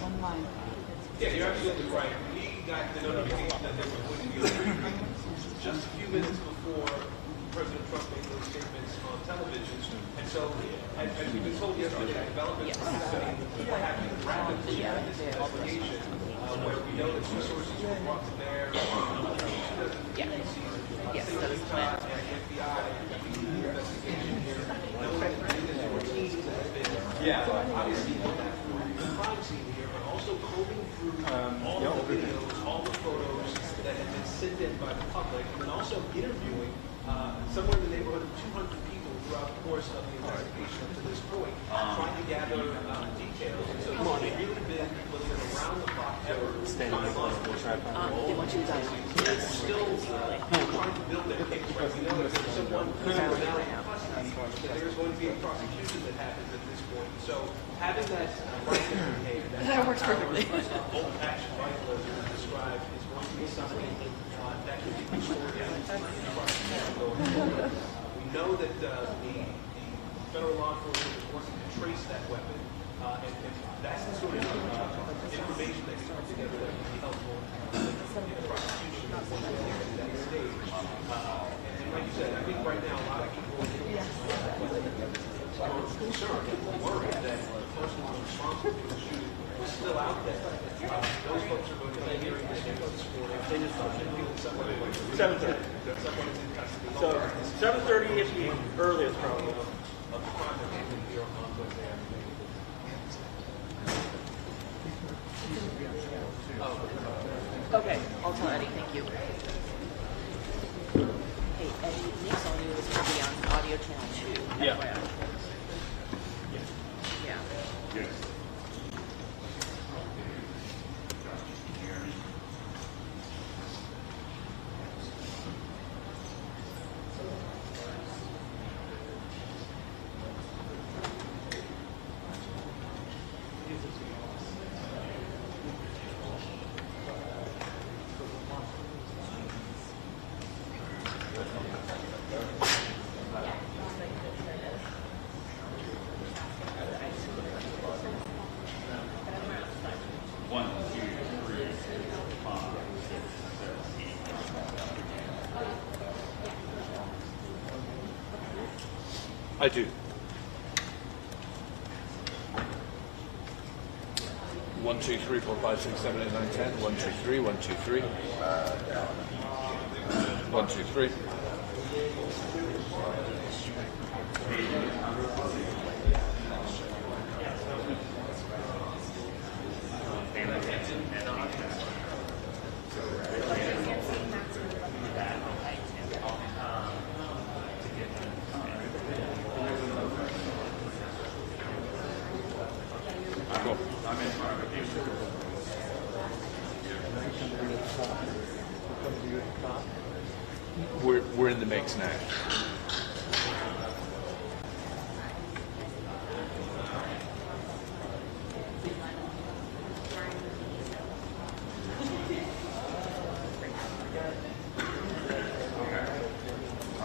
Online. Yeah, you're absolutely right. We got the notification that there was going to be a briefing just a few minutes before President Trump made those statements on television. And so, as we've been told yesterday, developments are happening rapidly in this investigation, where we know that resources were brought to bear, Yes, that's the plan. and FBI investigation here. Knowing that there were teams that have been obviously on that crime scene here, but also combing through all the videos, all the photos that have been sent in by the public, and then also interviewing somewhere in the neighborhood of 200 people throughout the course of the investigation up to this point, trying to gather details. And so it's really been an around-the-clock effort. They want you to die. We're still trying to build that case, right? We know that there's someone who's now in custody, that there's going to be a prosecution that happens at this point. So having that right in your hand, That works perfectly. old-fashioned rifle, as it was described, is going to be something that can be restored in the prosecution going forward. We know that the federal law enforcement is working to trace that weapon, and that's the sort of information that can come together that can be helpful in the prosecution once we get to that stage. And like you said, I think right now a lot of people are concerned and worried that the person who was responsible for the shooting was still out there. Those folks are going to be hearing this news this morning. They just thought that someone is 7:30. someone is in custody. So 7:30 is the earliest probably. Of the crime that happened here on Wednesday afternoon. Okay, I'll tell Eddie. Thank you. Hey, Eddie, Nick's on you is going to be on audio channel 2. Yeah. FYI. Yeah. Yes. One, two, three, four, five, six, seven, eight, nine. I do. 1, 2, 3, 4, 5, 6, 7, 8, 9, 10. 1, 2, 3, 1, 2, 3. 1, 2, 3. Cool. We're in the mix now.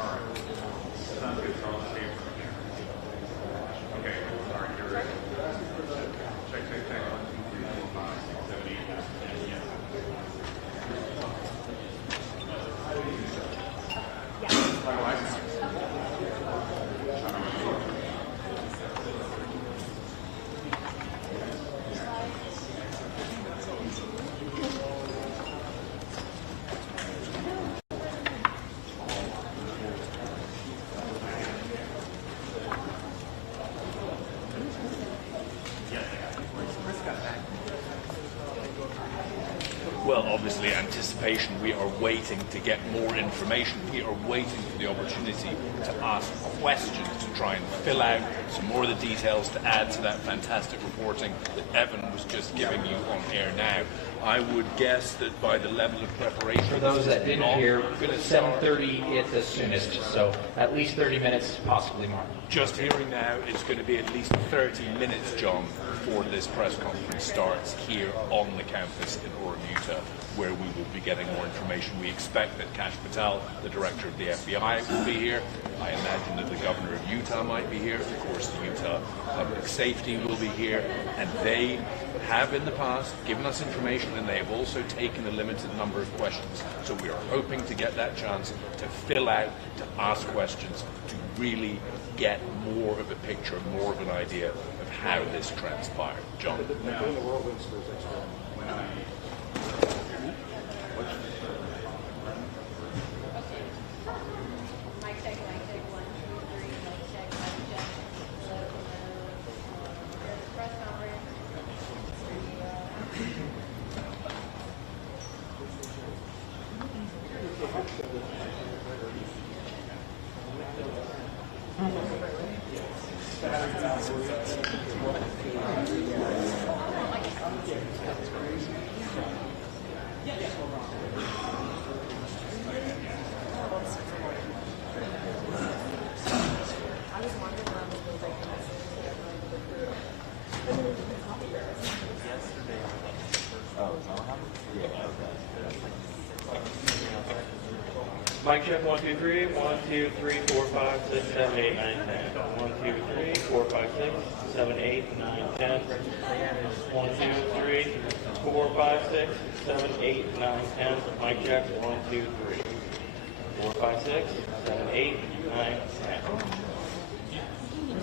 Sounds good. So I'll just save it from there. Okay. All right. You're ready. Check, check, check. 1, 2, 3, 4, 5, 6, 7, 8, 9, 10. Yeah. My wife's not. Well, obviously, anticipation. We are waiting to get more information. We are waiting for the opportunity to ask questions, to try and fill out some more of the details, to add to that fantastic reporting that Evan was just giving you on air now. I would guess that by the level of preparation... For those that didn't not hear, gonna start. 7:30 at the soonest, so at least 30 minutes, possibly more. Just hearing now, it's going to be at least 30 minutes, John, before this press conference starts here on the campus in Orem, Utah, where we will be getting more information. We expect that Kash Patel, the director of the FBI, will be here. I imagine that the governor of Utah might be here. Of course, the Utah Public Safety will be here. And they have in the past given us information, and they have also taken a limited number of questions. So we are hoping to get that chance to fill out, to ask questions, to really get more of a picture, more of an idea of how this transpired. John. Mic check, 1, 2, 3. 1, 2, 3, 4, 5, 6, 7, 8, 9, 10. 1, 2, 3, 4, 5, 6, 7, 8, 9, 10. 1, 2, 3, 4, 5, 6, 7, 8, 9, 10. Mic check, 1, 2, 3. 4, 5, 6, 7, 8, 9, 10.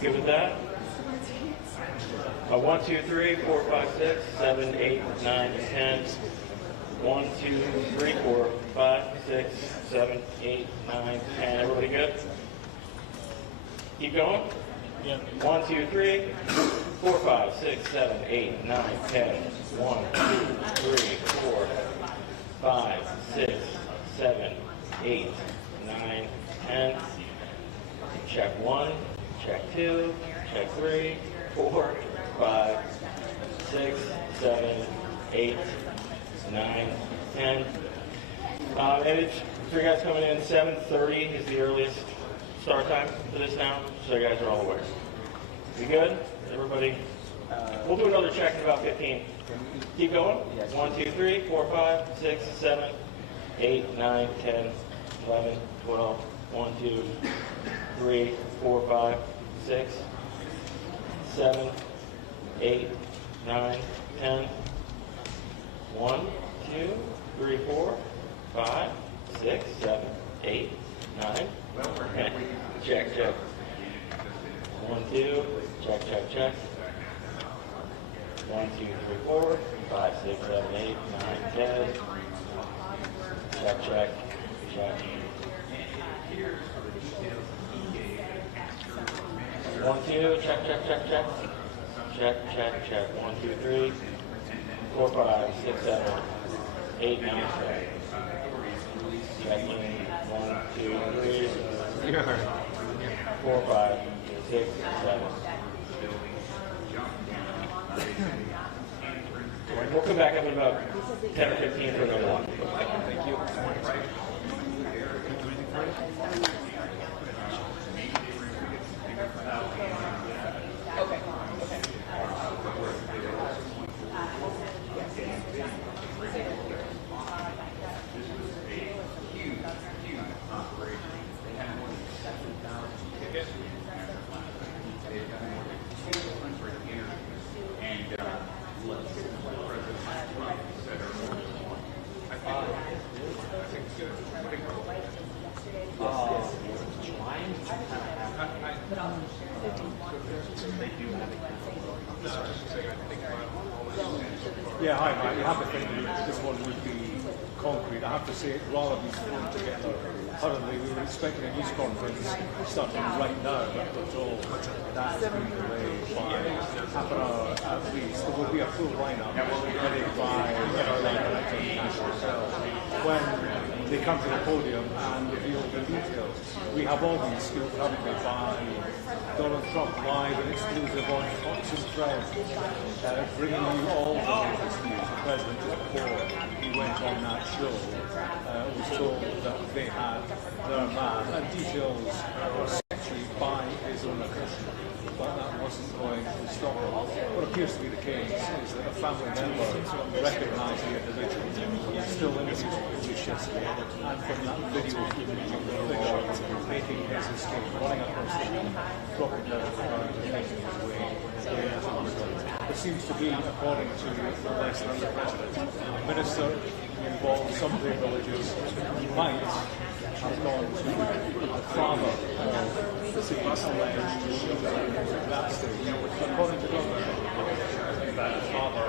Good with that? 1, 2, 3, 4, 5, 6, 7, 8, 9, 10. 1, 2, 3, 4, 5, 6, 7, 8, 9, 10. Everybody good? Keep going? Yeah. 1, 2, 3, 4, 5, 6, 7, 8, 9, 10. 1, 2, 3, 4, 5, 6, 7, 8, 9, 10. Check 1, check 2, check 3, 4, 5, 6, 7, 8, 9, 10. And it's for you guys coming in, 7:30 is the earliest start time for this now, so you guys are all aware. You good? Everybody? We'll do another check in about 15. Keep going. 1, 2, 3, 4, 5, 6, 7, 8, 9, 10, 11, 12. 1, 2, 3, 4, 5, 6, 7, 8, 9, 10. 1, 2, 3, 4, 5, 6, 7, 8, 9, 10. Check, check. 1, 2, check, check, check. 1, 2, 3, 4, 5, 6, 7, 8, 9, 10. Check, check, check. 1, 2, check, check, check, check. Check, check, check. 1, 2, 3, 4, 5, 6, 7, 8, 9, 10. Checking. 1, 2, 3, 4, 5, 6, 7. We'll come back up in about 10 or 15 for another one. Thank you. Yeah, hi, Matt. You have to think that this one would be concrete. I have to say, rather than thrown together hurriedly, we were expecting a news conference starting right now, but it's all that's been delayed by half an hour at least. There will be a full lineup ready by our director, Kash Patel. When they come to the podium and reveal the details. We have all been scooped, haven't we, by Donald Trump live and exclusive on Fox and Friends, bringing you all the latest news. The president, before he went on that show, was told that they had their man, and details were actually by his own admission, but that wasn't going to stop him. What appears to be the case is that a family member recognised the individual, still interviewed police yesterday, and from that video figure making his escape, running across the room, dropping down the ground and making his way. There seems to be, according to the list of the president, a minister involved, some of the villages might have gone to the father of the alleged that stage. According to government, that father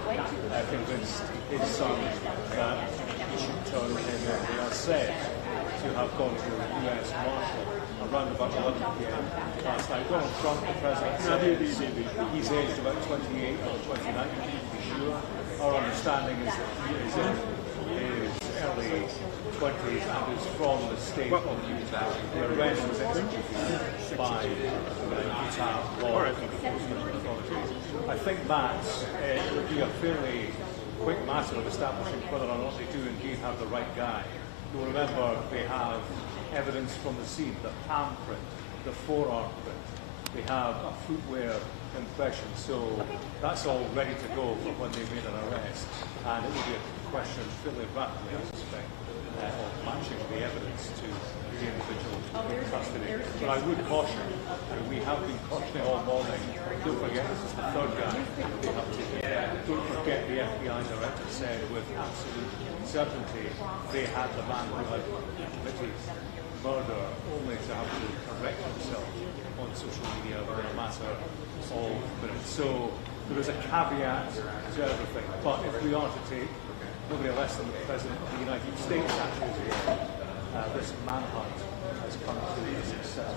convinced his son that he should turn him in. They are said to have gone to a US Marshal around about 11 p.m. last night. Donald Trump, the president, said he's aged about 28 or 29, to be sure. Our understanding is that he is in his early 20s and is from the state of Utah, where Ren was executed by Utah law authorities. I think that it would be a fairly quick matter of establishing whether or not they do indeed have the right guy. You'll remember they have evidence from the scene, the palm print, the forearm print. They have a footwear impression, so that's all ready to go for when they made an arrest. And it will be a question fairly rapidly, I suspect, of matching the evidence to the individual in custody. But I would caution, and we have been cautioning all morning, don't forget this is the third guy they have taken. Don't forget the FBI director said with absolute certainty they had the man who had committed murder only to have to correct himself on social media within a matter of minutes. So there is a caveat to everything. But if we are to take nobody less than the President of the United States actually here, this manhunt has come to a success.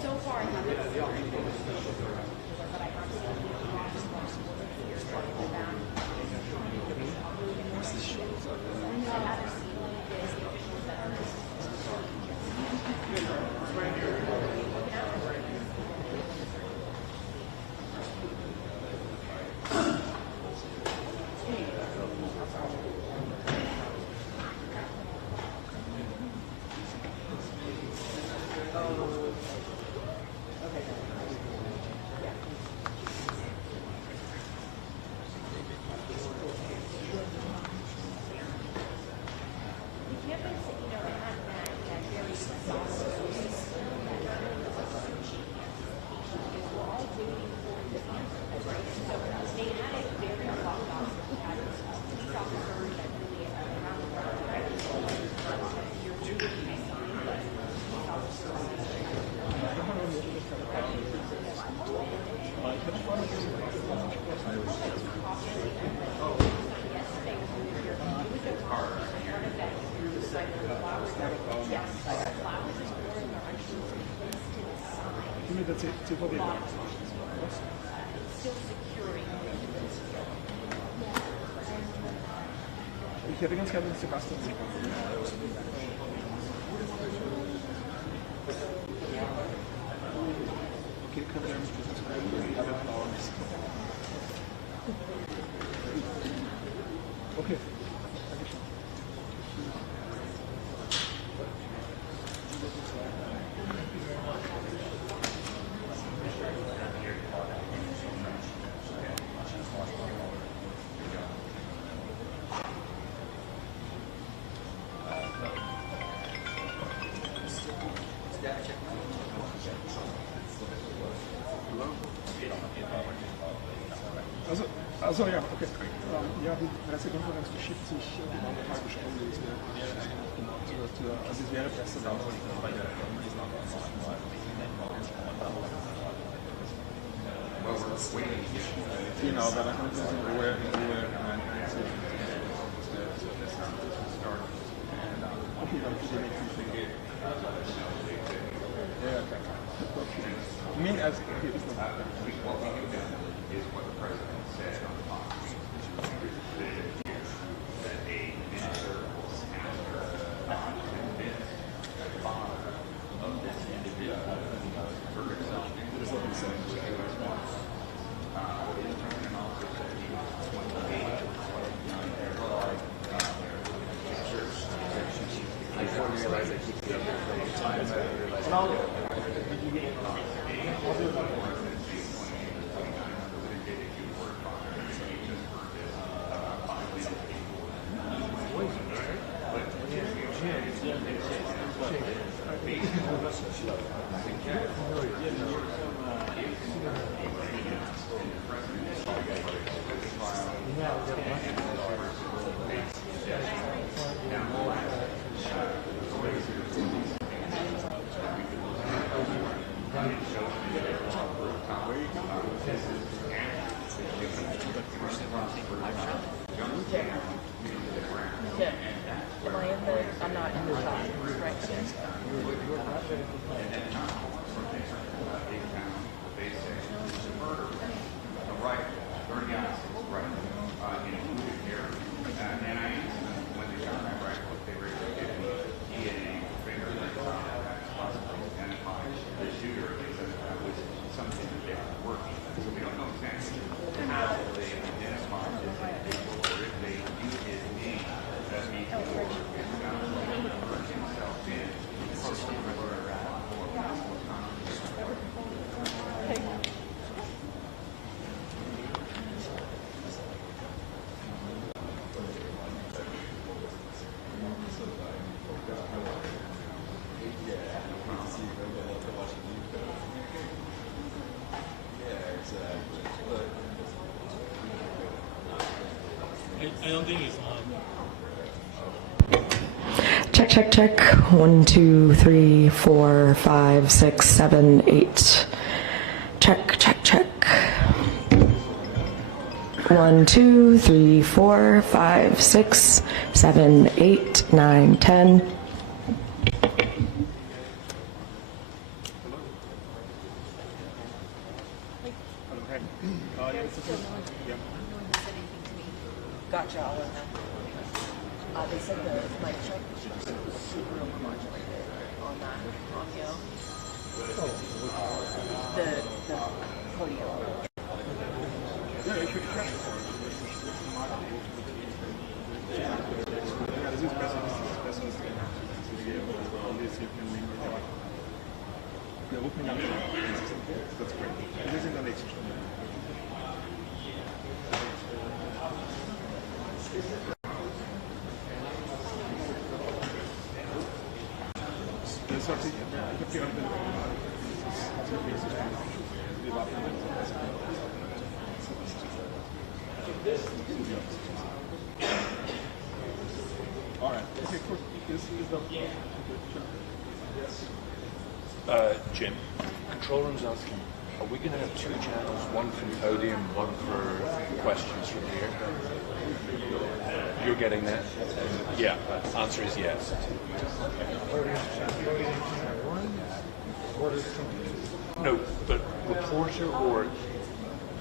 So far, I haven't Ich hätte ganz gerne mit Sebastian okay, können wir nicht okay. Also ja, okay. Ja, die Pressekonferenz verschiebt sich genau eine halbe Stunde. Also es wäre besser, wenn genau, weil dann kann es in Ruhe okay, dann für die nächsten Schritte. Ja, okay. I mean, as okay, this is what the president said on Fox. Am I in the? I'm not in the top. Right. I don't think it's on. Check, check, check. 1, 2, 3, 4, 5, 6, 7, 8. Check, check, check. 1, 2, 3, 4, 5, 6, 7, 8, 9, 10. Gotcha, all of that. They said my check was super overmodulated on that audio. The podium. The opening up. That's great. This is the next one. All right. Okay, cool. This is the Jim, control room's asking, are we going to have two channels, one from podium, one for questions from here? You're getting that? Yeah, answer is yes. No, but reporter or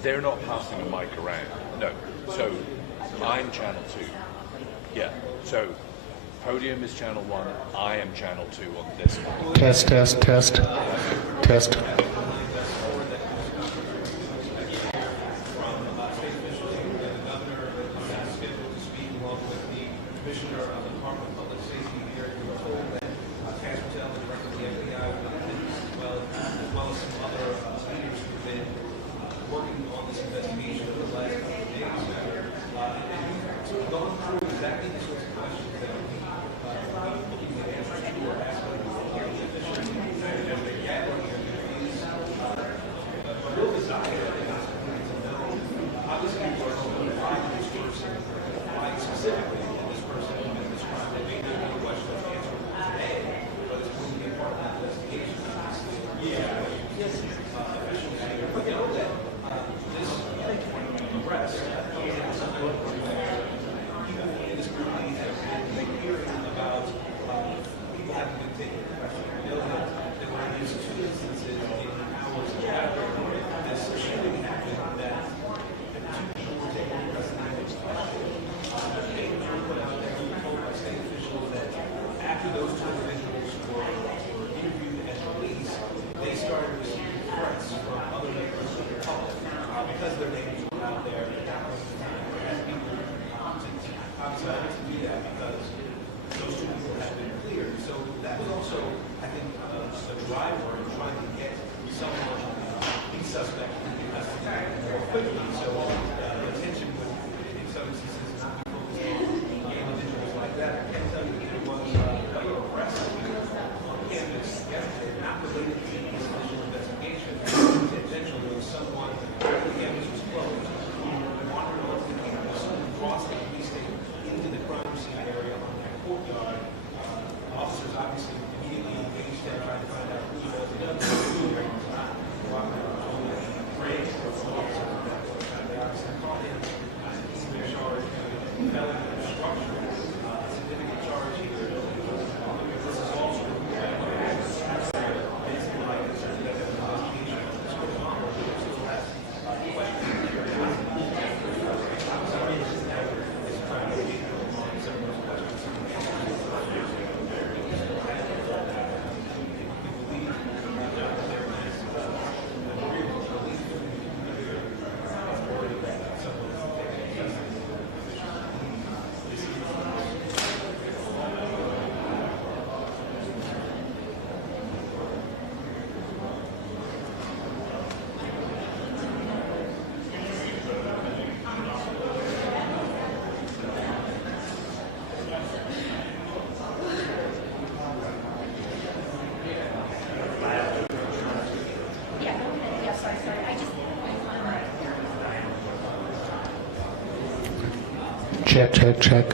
they're not passing a mic around. No. So I'm channel 2. Yeah. So podium is channel 1. I am channel 2 on this one. Test, test, test, test. because their names were out there, that was also, I think, the driver in trying to get someone, these suspects, investigated more quickly. So the attention would, in some instances, not be focused on individuals like that. I can tell you that there was quite impressive on campus yesterday, not related to the initial investigation. Potentially, there was someone, the campus was closed, who wandered onto the campus, crossed the police station into the crime scene area on that courtyard. Officers obviously immediately engaged them, trying to find out who he was. They was not afraid of the officers at that point. They obviously caught him. He's been charged with felony obstruction, a significant charge here. This is also basically like a certain investigation. It's going on, but there's still less questions. I'm sorry, this is trying to get some of those questions. Check, check, check.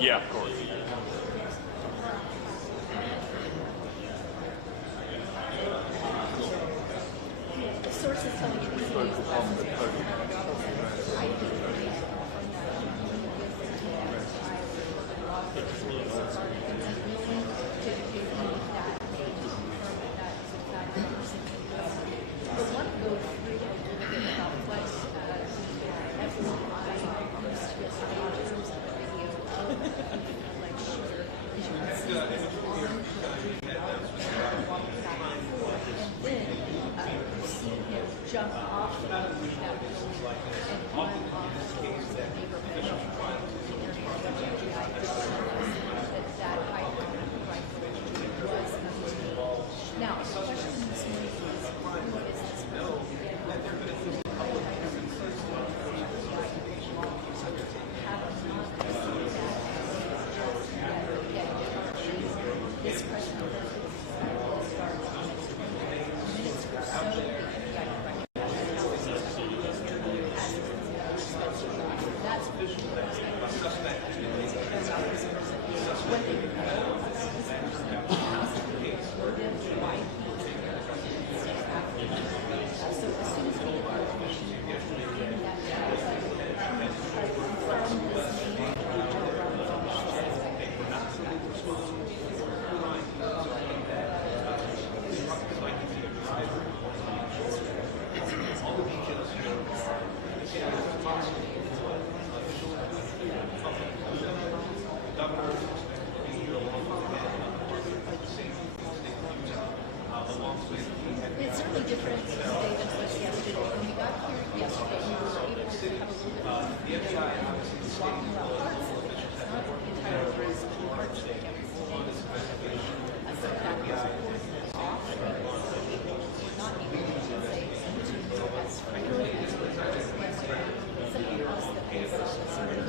Yeah, of course. The sources tell me jump off of that building and run off towards the neighborhood. That high-powered rifle was obtained. Now, the question this morning is, who is this person? This question will start in the next 20 minutes or so. It's certainly different today than it was yesterday. When we got here yesterday, we were able to have a little bit more walking around parts of it. It's not entirely parts of it every single day. Some of that was off because we're not able to say something as frequent as we were just yesterday. Some of the house that we saw was sort of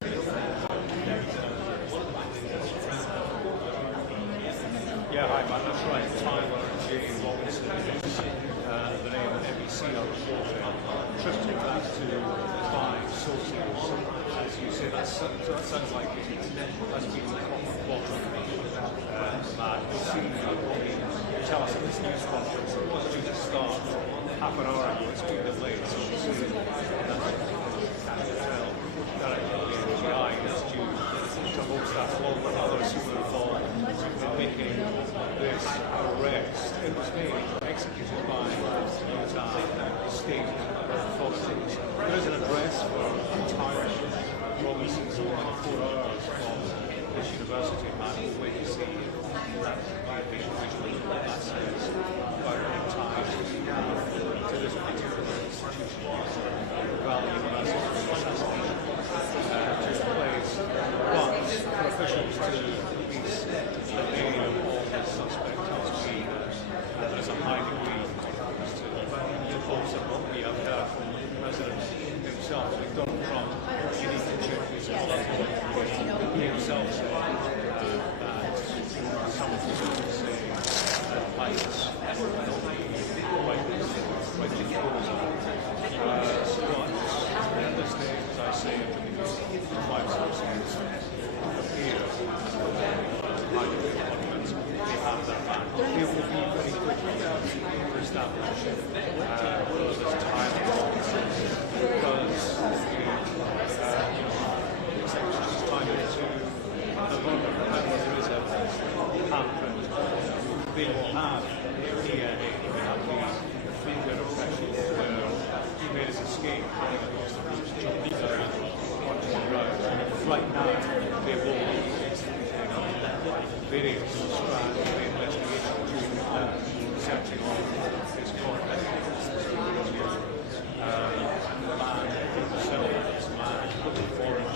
yeah, hi, Matt. That's right. Tyler J. Robinson is the name of NBC are reporting. Trusting back to 5 sources. As you say, that sounds like it has been the proper bottom. Matt, you'll see tell us at this news conference it was due to start half an hour ago. It's been delayed, so we'll see that tell directly on the NGI is due to host that along with others who were involved in making this arrest. It was made, executed by Utah State authorities. There is an address for Tyler Robinson's only 4 hours from this university, man. Wait to see that visually what that says about the ties to this particular institution. Valley University assassination took place. But for officials to release the name of the suspect tells me that there's a high degree of confidence to the folks of what we have heard from the President himself, like Donald Trump. You need to check his He himself said that some people say that Biden's quite disposable. So at this stage, as I say, at the beginning, 5 sources here, high degree of confidence, they have that back. They will be very quickly established this time because she's tied into the moment when there is a handprint. They will have DNA, they have the finger impression where he made his escape running across the beach, jumping down onto the ground. Right now, they will be executing various strands of the investigation searching on his contact. The man himself, this man looking for him,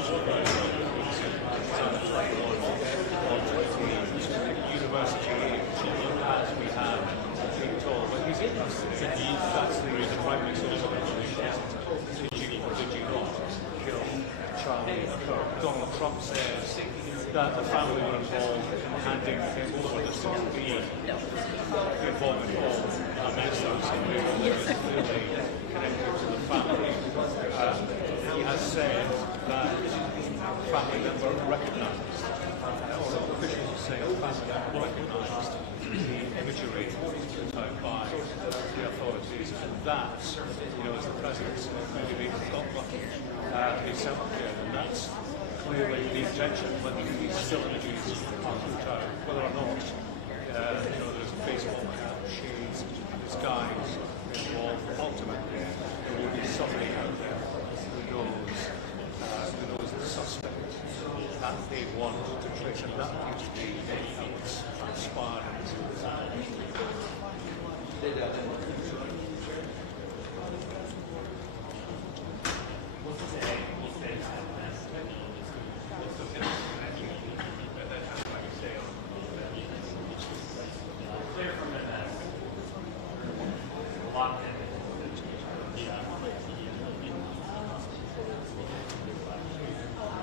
university age, as we have been told. But he's interested. That's the primary source of information. Did you or did you not kill Charlie Kirk? Donald Trump says that the family were involved in handing him over. There seems to be involvement of ministers and clearly connected to the family. He has said that family member recognized communities, and that, as the president maybe makes it not lucky, is self-care, and that's clearly the intention when these facilities are put out, whether or not there's baseball cap, shades, disguise involved. Ultimately, there will be somebody out there who knows the suspect that they want to trace, and that needs to be what's transpired.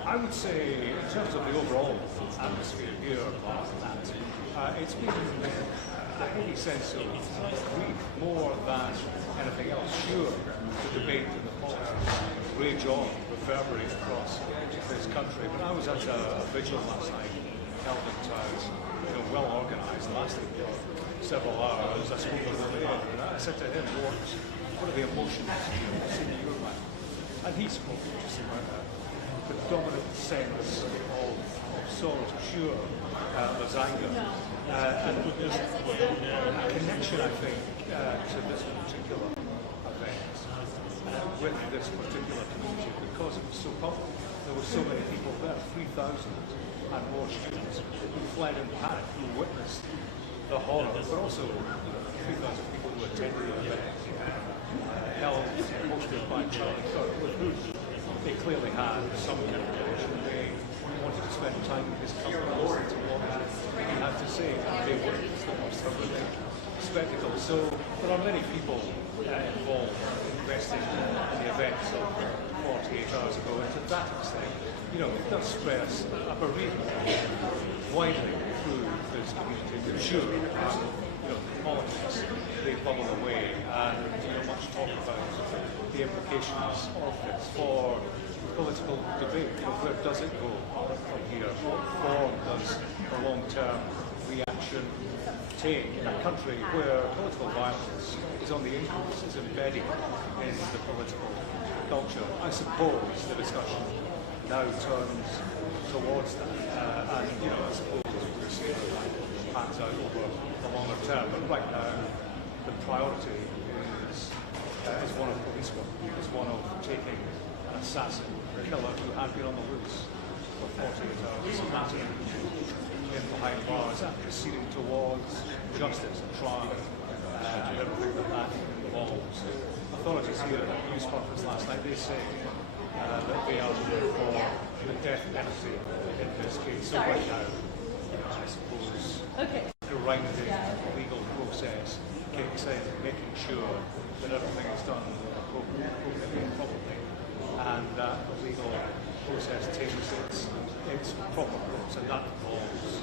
I would say, in terms of the overall atmosphere here, that it's been a heavy sense of grief more than anything else. Sure, the debate and the politics rage on, reverberate across this country. But I was at a vigil last night, held at well organised, lasted for several hours. I spoke with the mayor, and I said to him, what are the emotions you've seen in your life? And he spoke just about that. The dominant sense of sorrow, sure, there's anger, and there's a connection, I think, to this particular event with this particular community because it was so popular. There were so many people there, 3,000 and more students who fled in panic, who witnessed the horror, but also 3,000 people who attended the event, held, hosted by Charlie Kirk, with whom they clearly had some connection. They wanted to spend time with his cousin and listen to what he had to say. They witnessed the most horrific spectacle. So there are many people involved investing in the events of 48 hours ago, and to that extent, it does stress a bereavement widely through this community. But sure, politics, they bubble away, and much talk about the implications of this for political debate. Where does it go from here? What form does the long-term reaction take in a country where political violence is on the increase, is embedded in the political culture? I suppose the discussion now turns towards that, and I suppose we'll see how that pans out over the longer term. But right now, the priority is one of police work, is one of taking an assassin, a killer who had been on the loose for 48 hours, smatting in behind bars, and proceeding towards justice and trial and everything that involves. Authorities here at the news conference last night, they say that they are looking for the death penalty in this case. So right now, I suppose, grinding the legal process kicks in, making sure that everything is done appropriately and properly, and that the legal process takes its proper course, and that involves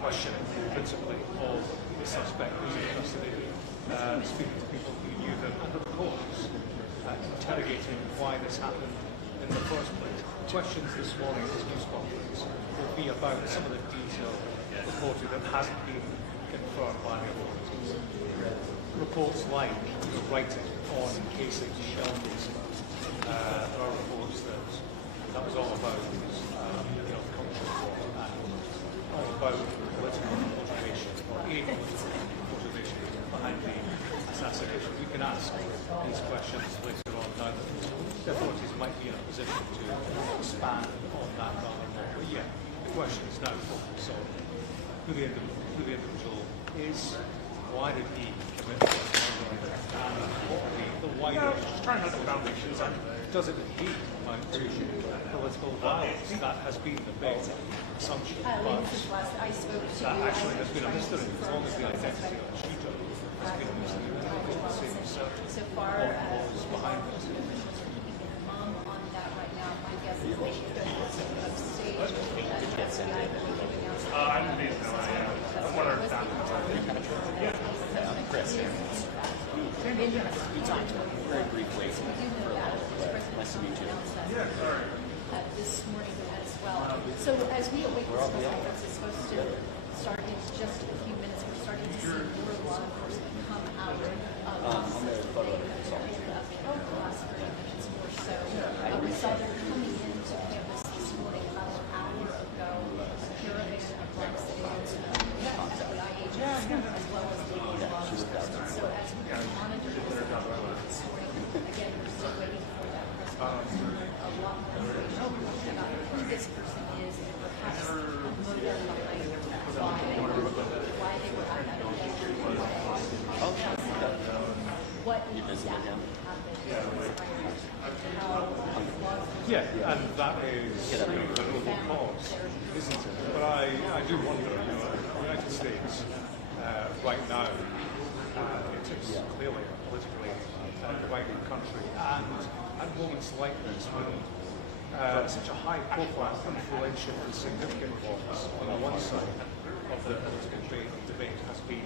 questioning principally of the suspect who's in custody, speaking to people who knew him, and of course, interrogating why this happened in the first place. Questions this morning at this news conference will be about some of the detail reported that hasn't been confirmed by the authorities. Reports like the writing on casing shell casings. There are reports that was all about culture and all about political motivation or a political motivation behind the assassination. We can ask these questions later on now that the authorities might be in a position to expand on that rather more. But yeah, the question is now focused on who the individual is, why did he commit this murder, and what would be the wider foundations, and does it indeed amount to political violence? That has been the big assumption, but that actually has been a mystery as long as the identity of the shooter has been a mystery. Nobody can say for certain what was behind this. On that right now, my guess is that she's going to upstage and I'm amazed now. I'm one of our staff. Chris. We talked very briefly. Nice to meet you. Yeah, sorry. This morning as well. So as we await this conference, it's supposed to starting in just a few minutes, we're starting to see more law enforcement come out of the last 30 minutes or so. We saw them coming into campus this morning about an hour ago. A caravan of black citizens, the IHS, as well as the law enforcement. So as we monitor this this morning, again, we're still waiting for that press conference. A lot more information about who this person is and perhaps the motive behind why they were at that event, what exactly happened, Yeah, and that is a noble cause, isn't it? But I do wonder, the United States right now, it is clearly a politically divided country, and at moments like this, when such a high-profile, influential, and significant voice on the one side of the political debate has been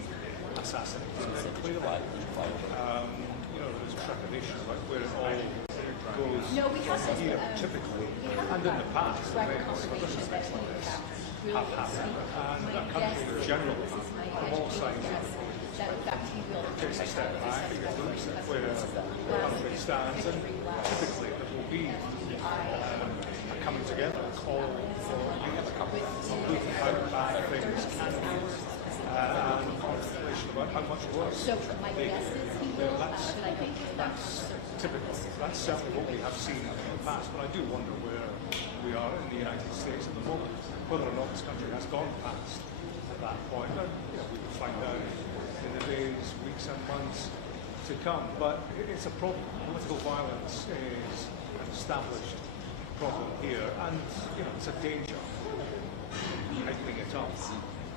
assassinated, then clearly, there's trepidation about where it all goes from here, typically, and in the past, events like this have happened, and the country generally, on all sides, takes a step back and looks at where the country stands, and typically there will be a coming together, a call for unity, looking how bad things can be, and contemplation about how much worse they can be. That's typical. That's certainly what we have seen in the past, but I do wonder where we are in the United States at the moment, whether or not this country has gone past at that point. And, we will find out in the days, weeks and months to come. But it's a problem. Political violence is an established problem here, and it's a danger heightening it up.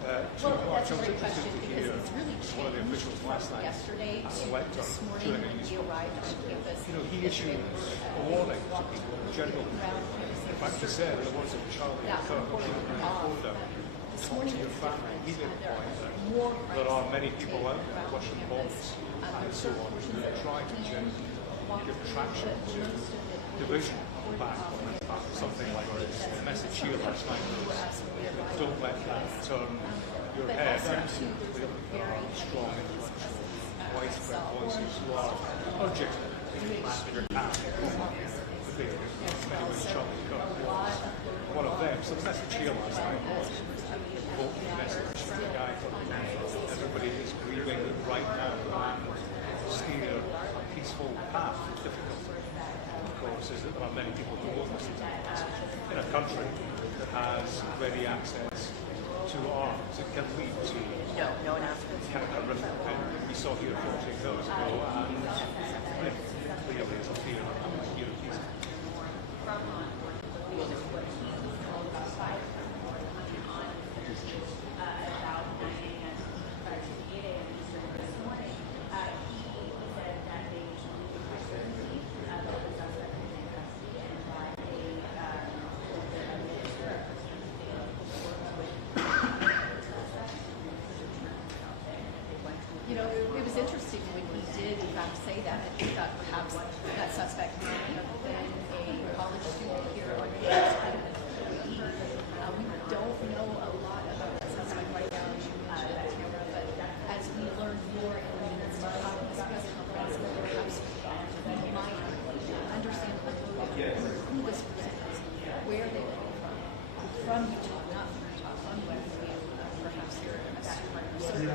Well, that's a great question because it's really one of the officials last night yesterday at to the lectern this morning during a when news we arrived on campus. he issued a warning to people in general. In fact, he said, in the words of Charlie Kirk Assassination, this morning your is family, he made the point that more there are many people out there questioning bombs and so on who try to give traction to division back on something like this. The message here last night was, don't let that turn your head. And there are strong, influential, widespread voices who are urging your path to be many ways Charlie Kirk was one of them. So the message here last night was vote the message to the guy for everybody is grieving right now and steer a peaceful path. Difficult, of course, is that there are many people who won't listen to the message. In a country that has ready access to arms, it can lead to No announcements. kind of horrific event that we saw here 14 years ago, and it clearly is a fear of Europeans. It was interesting when he did, in fact, say that. I think that perhaps that suspect might have been a college student here on campus. We don't know a lot about that suspect right now, as you mentioned that camera, but as we learn more in the minutes of how this press conference, perhaps we might understand a little bit more who this person is, where they come from Utah, not from Utah, from Westview, perhaps they're a student. So you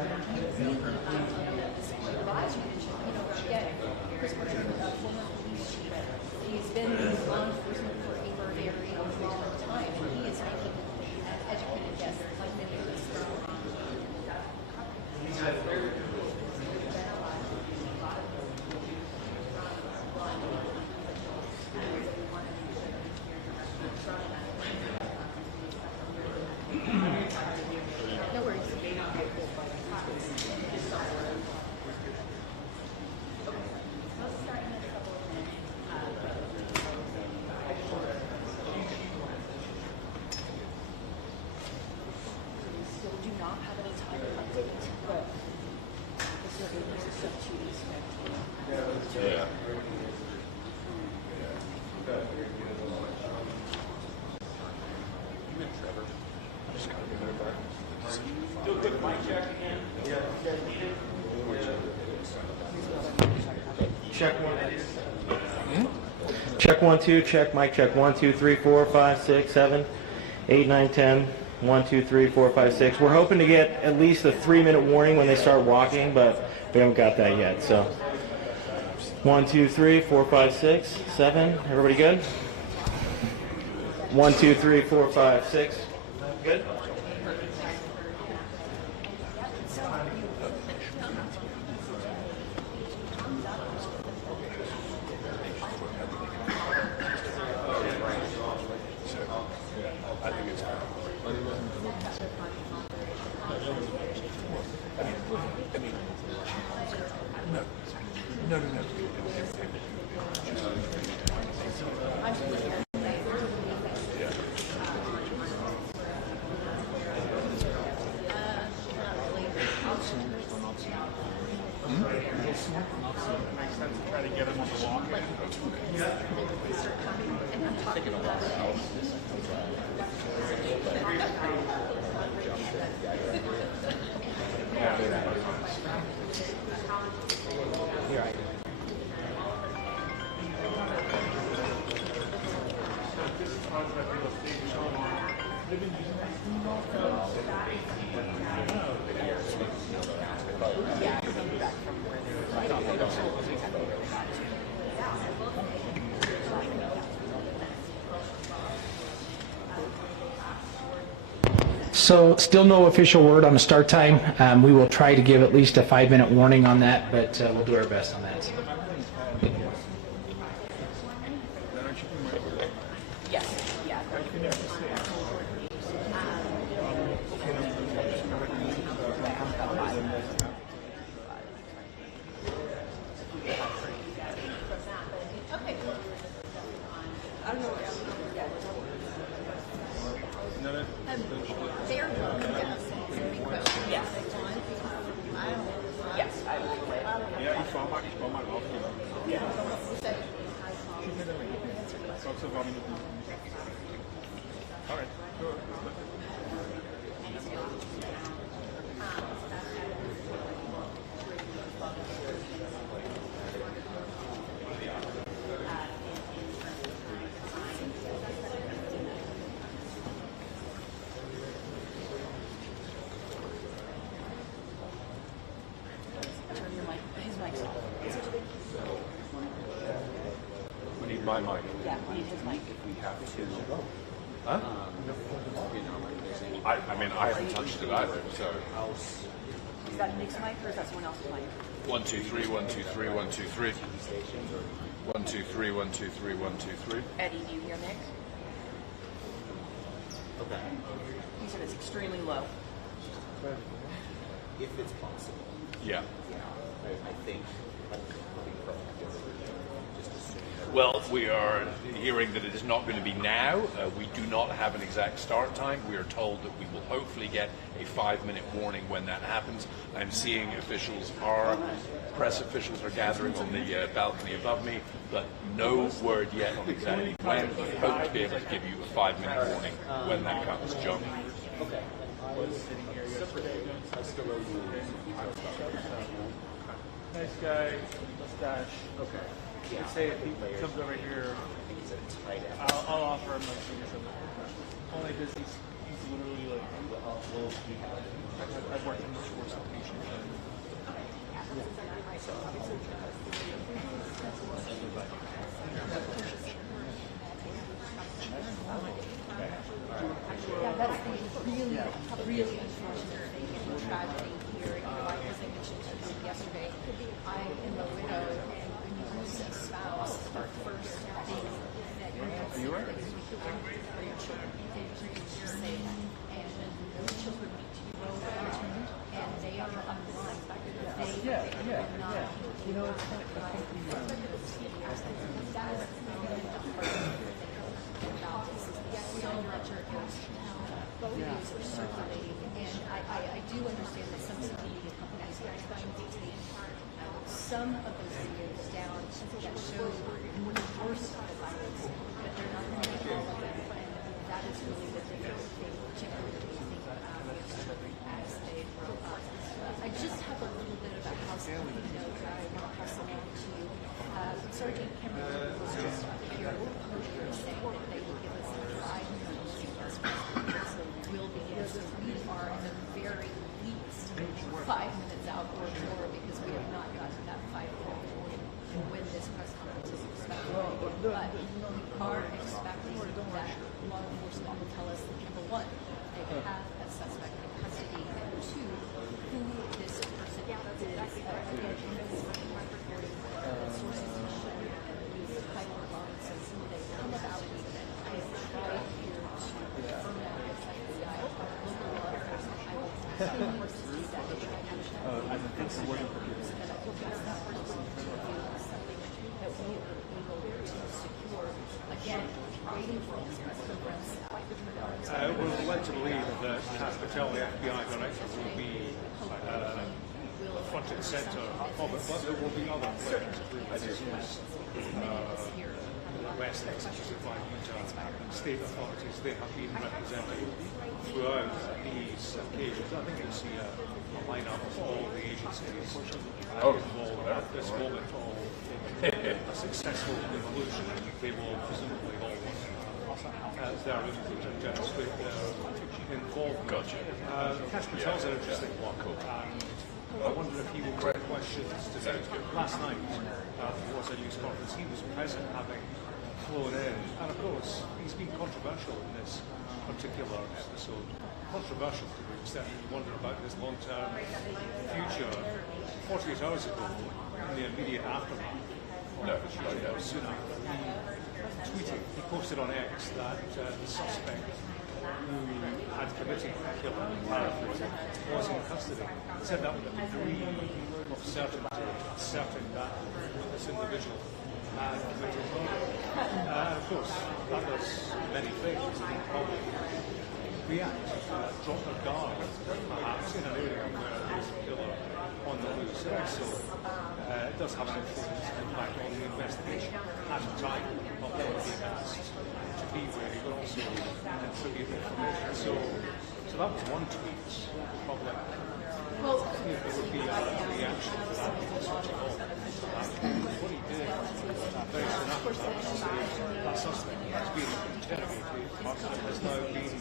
really that this point of as you mentioned, again, Chris Porter, former police chief, he's been in law enforcement for a very long time, and he is making an educated guess, like many of us. No worries. Still do not have any time update, but the survey is set to expect. Yeah. You met Trevor. Just gotta give it a back. Do a quick mic check again. Check one. Check 1 2. Check mic check 1 2 3 4 5 6 7 8 9 10. 1 2 3 4 5 6. We're hoping to get at least a 3-minute warning when they start walking, but we haven't got that yet. So 1 2 3 4 5 6 7. Everybody good? 1 2 3 4 5 6. Good. So still no official word on the start time. We will try to give at least a 5-minute warning on that, but we'll do our best on that. Yes. Yeah. I don't know. Yes. Yes, I will. Ja, ich war mal drauf. Yeah. So 2 Minuten. All right. We need my mic. Yeah, we need his mic. We have to. Huh? I mean, I haven't touched it either, so. Is that Nick's mic or is that someone else's mic? 1 2 3 1 2 3 1 2 3. 1 2 3 1 2 3 1 2 3. Eddie, do you hear Nick? Okay. He said it's extremely low. If it's possible. Yeah. I think Well, we are hearing that it is not going to be now. We do not have an exact start time. We are told that we will hopefully get a 5-minute warning when that happens. I'm seeing press officials are gathering on the balcony above me, but no word yet on exactly when. I hope to be able to give you a 5-minute warning when that comes, John. okay. I was sitting here yesterday. I still owe you. Nice guy, mustache. Okay. You could say if he comes over here, He's a tight end. I'll offer him like something. Only because he's literally like, I've worked in much worse locations. Yeah, that's the really, really unfortunate thing and the tragedy here in your life, as I mentioned to you yesterday. I am a widow, and when you lose a spouse, our first thing that you have to do is for your children, you're safe, and your children need to grow up, and they are unblind. They are not. You know, it's funny. I think Sergeant Kimberly was just up here saying that they will give us 5 minutes will begin. So we are at the very least 5 minutes out or more because we have not gotten that 5-minute warning when this press conference is expected. But we are expecting that law enforcement will tell us that, number one, they have a suspect in custody, and two, who this person is. Again, in this record recording, sources show these type of violence as they come about. I have tried here to confirm that with FBI, local law enforcement. I will see that if I understand. And I hope that's not something that we will able to secure. Again, waiting for this press conference. We're led to believe that Cass Patel, the FBI director, will be front and centre of it, but there will be other players. Arrest executed by Utah state authorities. They have been represented throughout these occasions. I think you'll see a lineup of all the agencies involved at this moment, all a successful conclusion. They will presumably all want as their input and demonstrate their involvement. Gotcha. Cash Patel's an interesting one. I wonder if he will get questions today. Last night, there was a news conference. He was present, having flown in. And of course, he's been controversial in this particular episode. Controversial to the extent that you wonder about his long-term future. 48 hours ago, in the immediate aftermath, soon after, he tweeted, he posted on X that the suspect who had committed the killing, was in custody. He said that with a degree of certainty, certain that this individual had committed murder. Of course, that does many things. They probably react, drop their guard, perhaps, in an area where there's a killer on the loose. It also does have an influence and impact on the investigation at the time of what being asked to be ready, but also contribute information. So that was one tweet. Probably there would be a reaction to that. What he did very soon after that suspect has been interrogated and has now been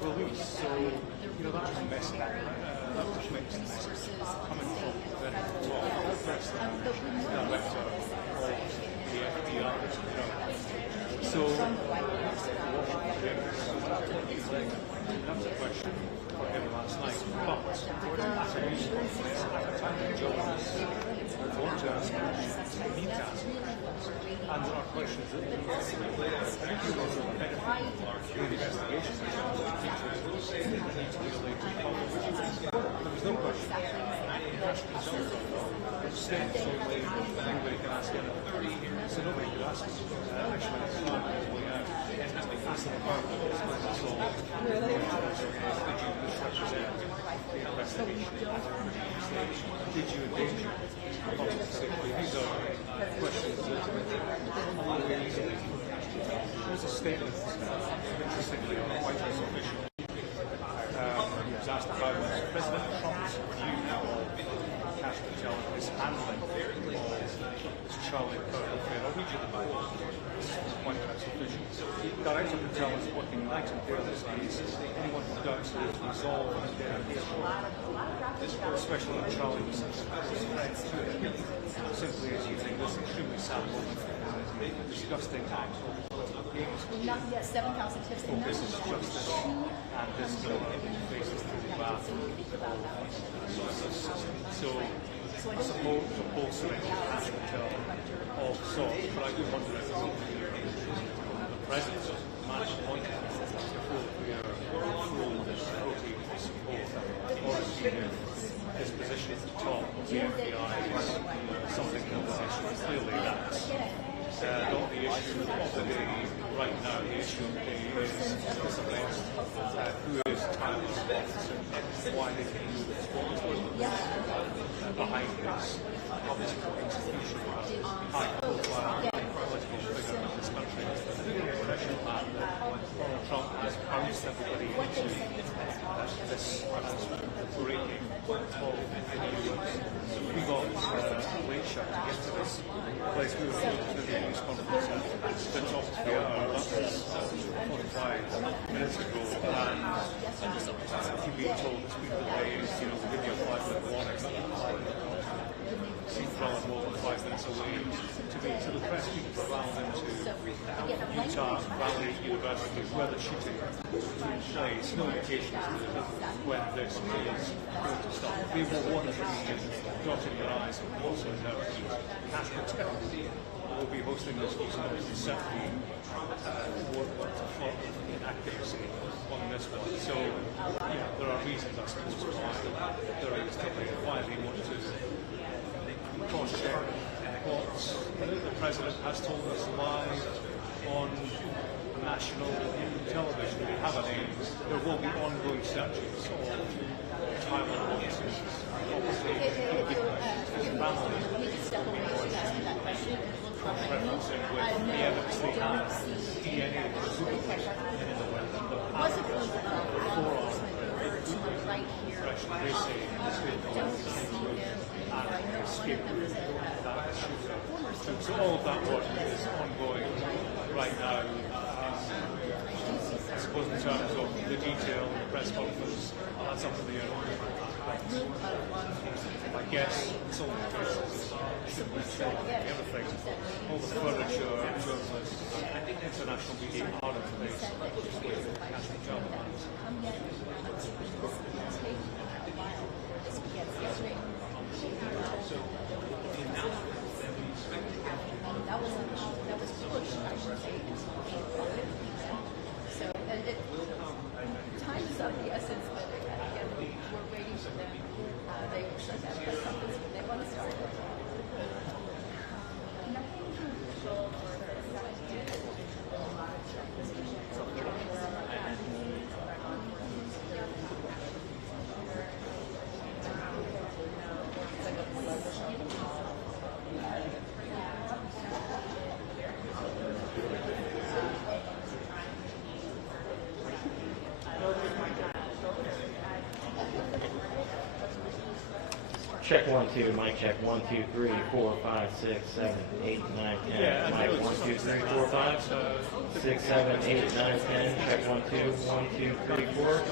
released. So, that was a message. That was a mixed message coming from the very top director of the FBI. So, that's a question for him last night. But at a news conference, at a time of Jones, we want to ask him, we need to ask him. And there are questions that he wants to benefit the investigation. There was no question. Ostensibly, nobody can ask him. So nobody could ask him. Actually, it's not going out. Ask him about what was going to solve. Did you misrepresent the investigation? Did you endanger public safety? These are questions that are very easily. There's a statement, interestingly, on a White House official. He was asked about President Trump's view of Cash Patel and his handling of this Charlie Kirk affair. I'll read you the quote. This is from White House officials. Director Patel is working night and day on this case. Anyone who doubts that it's resolved is dead. Especially when Charlie was such a close friend to him. Simply as using this extremely sad moment as a disgusting act of games. Not yet, 7,000 tips. Oh, this is justice and this faces the bath. So I suppose a bolstering Cash Patel of sorts, but I do wonder if the President managed to point out before we are full protein support, or if his position at the top of the FBI is something that was actually clearly that's not the issue of the day right now. The issue of the day is this arrest, who is Tyler's officer, why they can do this, what was behind this political institution, high-profile political figure in this country. I do get the impression that Donald Trump has bounced everybody into this announcement breaking of the news. We got a late shot get to this place we were to the news conference at the top of the hour. That was 45 minutes ago, and you've been told it's been delayed, we'll give you a 5-minute warning. Seems rather more than 5 minutes away to be. So the press people around into Utah Valley University, where the shooting took place. No indication as to when this is going to stop. They will want to be dotting their eyes and also know Cash Patel will be hosting this meeting and certainly won't want to fault inaccuracy on this one. So, there are reasons, I suppose, why there is why they want to cross-check what the President has told us live on national television. They have a name. There will be ongoing searches of Thailand officers. Referencing with the evidence they have, DNA was a police forearm right here. they say this vehicle and escape. So all of that work is ongoing right now. I suppose in terms of the detail of the press conference, that's up to the I guess it's all the cases. Everything, all the furniture, journalists, international media are in place. Just wait for the national government. That was pushed, I should say, so time is of the essence, but again, we're waiting for them. They will shut down press conference when they want to start. Check 1 2, mic check 1 2 3 4 5 6 7 8 9 10. Mic 1 2 3 4 5 6 7 8 9 10. Check 1 2 1 2 3 4.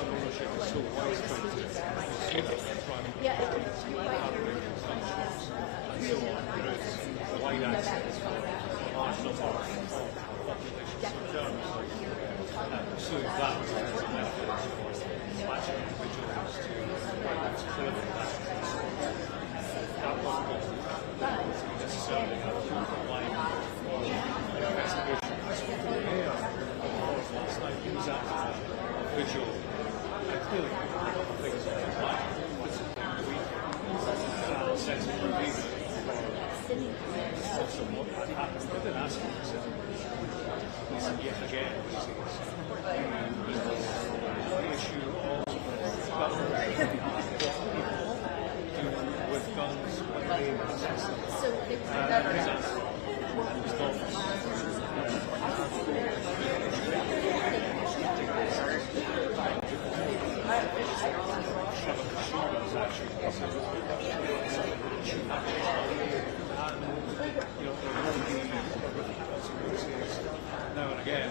Now and again,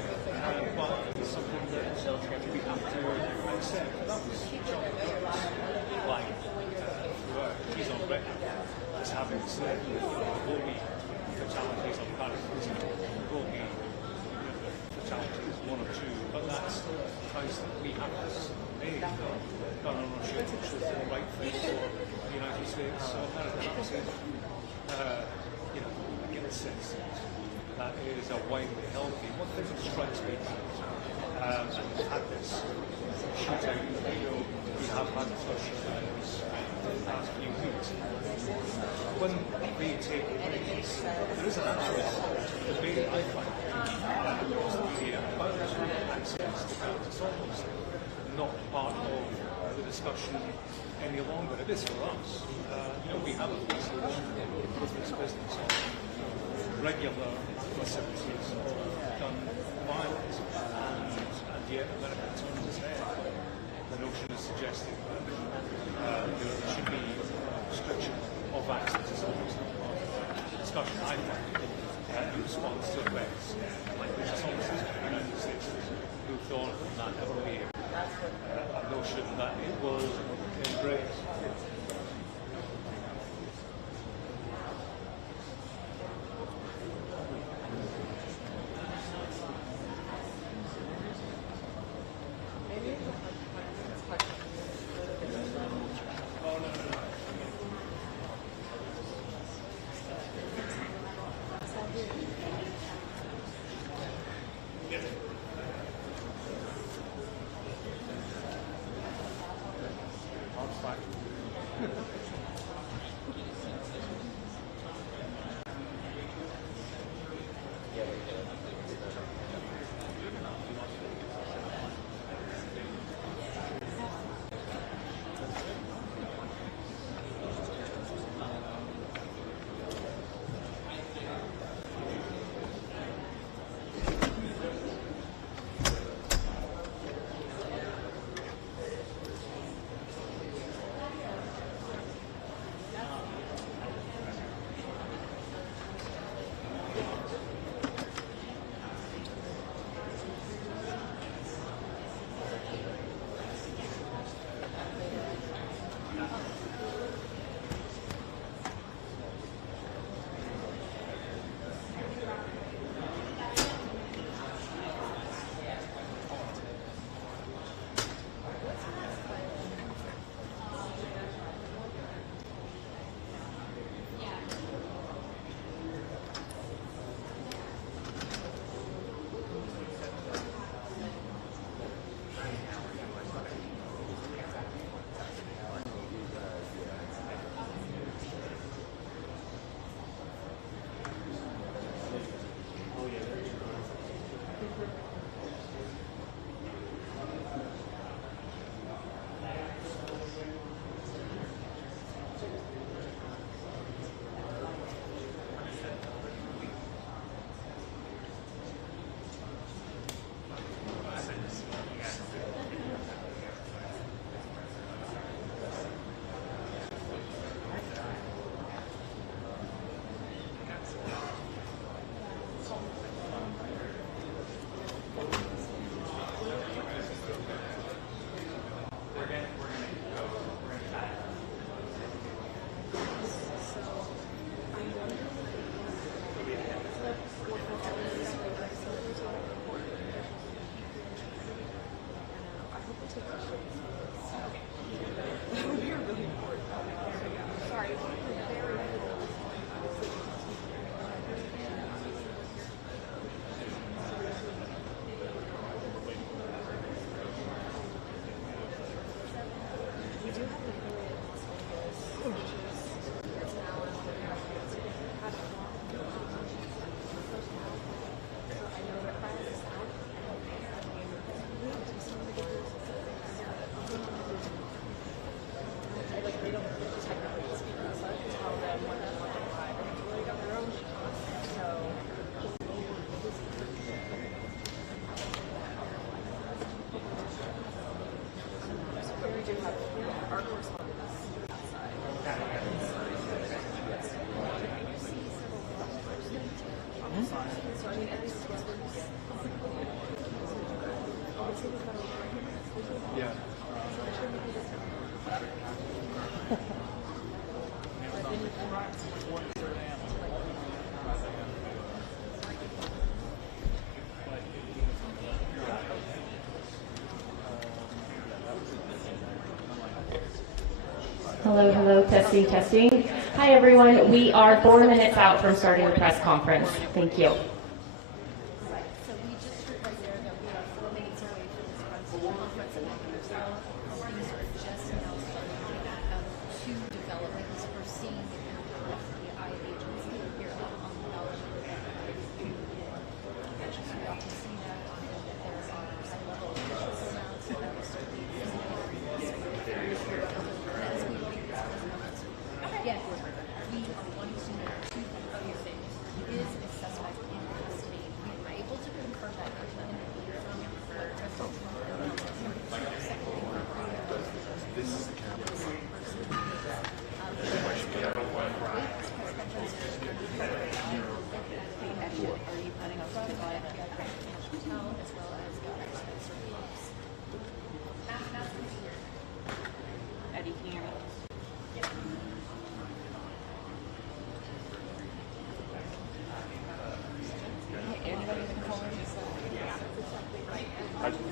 but it's something that we have to accept. That was like he's on record as having said there will be fatalities on paraphrasing, there will be fatalities, one or two, but that's the price that we have to pay. Gun ownership, which is the right thing for the United States. So I get the sense that is a widely held view. One thing that strikes me, and we've had this shooting, we have had such shootings in the past few weeks. When they take place, there is an actual debate, I find, across the media about access to assault, not part of the discussion any longer. It is for us. We have a piece of business of regular facilities of gun violence, and yet America turns its head. The notion is suggesting that there should be restriction of access to discussion, I think, in response to events like the Thomas's in the United States, who thought that ever be a notion that it will embrace. Hello, hello, testing, testing. Hi, everyone. We are 4 minutes out from starting the press conference. Thank you.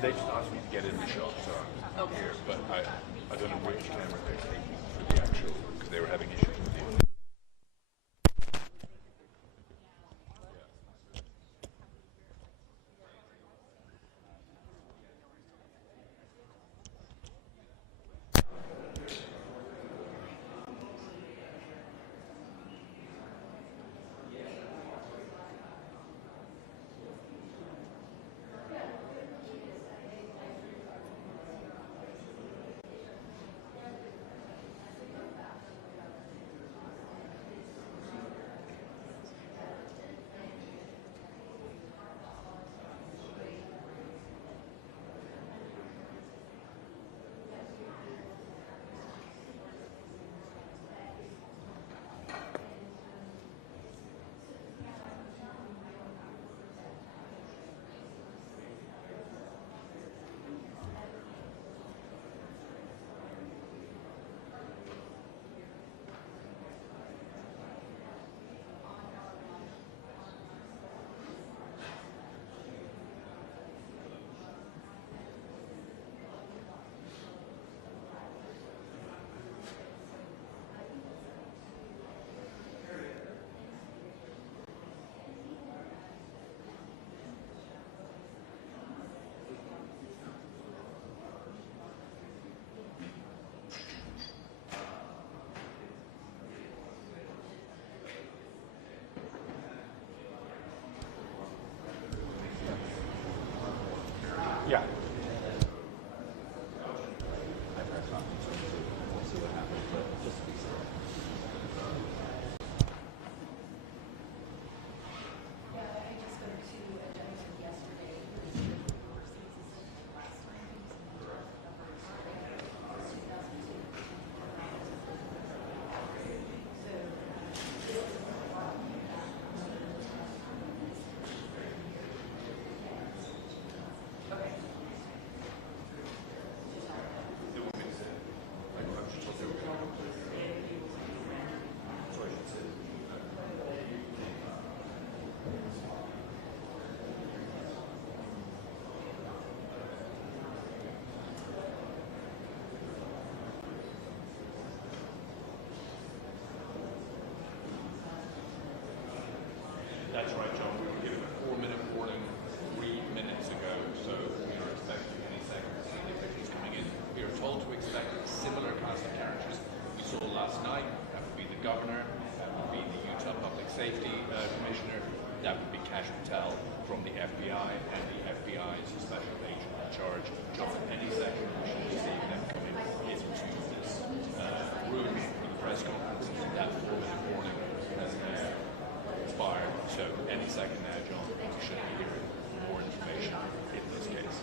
They just asked me to get in the shot, so I'm here. But I don't know which camera they're taking for the actual, because they were having issues with the audio. Yeah. That's right, John. We were given a 4-minute warning 3 minutes ago, so we are expecting any second to see the officials coming in. We are told to expect a similar cast of characters we saw last night. That would be the governor, that would be the Utah Public Safety Commissioner, that would be Kash Patel from the FBI, and the FBI's special agent in charge. John, any second we should be seeing them come in into this room for the press conference. That 4-minute warning has expired, so any second now, John, we should be hearing more information in this case.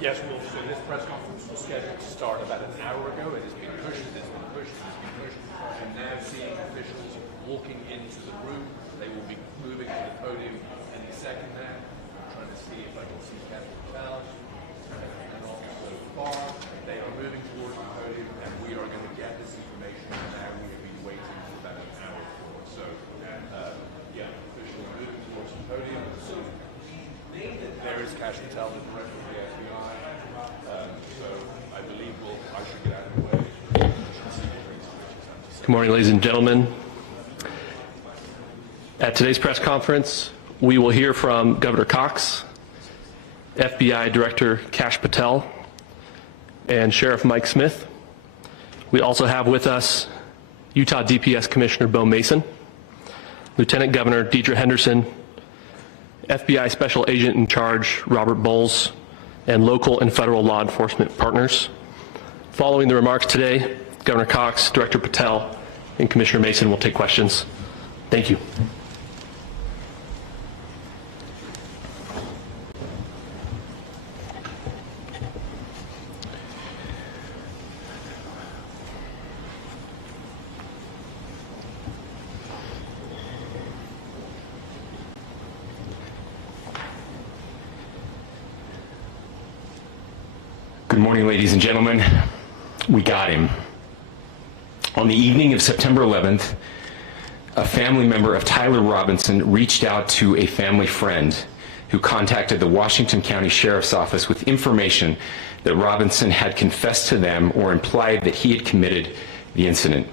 Yes, well, so this press conference was scheduled to start about an hour ago. It has been pushed, it's been pushed, it's been pushed. And now seeing officials walking into the room. They will be moving to the podium in a second now. I'm trying to see if I can see Captain Bell. And all so far, they are moving towards the podium, and we are going to get this information. And now we have been waiting for about an hour for it. So, yeah, officially moving towards the podium. So, there is Cash Patel, the director of the FBI. So I believe I should get out of the way. Good morning, ladies and gentlemen. At today's press conference, we will hear from Governor Cox, FBI Director Cash Patel, and Sheriff Mike Smith. We also have with us Utah DPS Commissioner Bo Mason, Lieutenant Governor Deidre Henderson, FBI Special Agent in Charge Robert Bowles, and local and federal law enforcement partners. Following the remarks today, Governor Cox, Director Patel, and Commissioner Mason will take questions. Thank you. Good morning, ladies and gentlemen. We got him. On the evening of September 11th, a family member of Tyler Robinson reached out to a family friend who contacted the Washington County Sheriff's Office with information that Robinson had confessed to them or implied that he had committed the incident.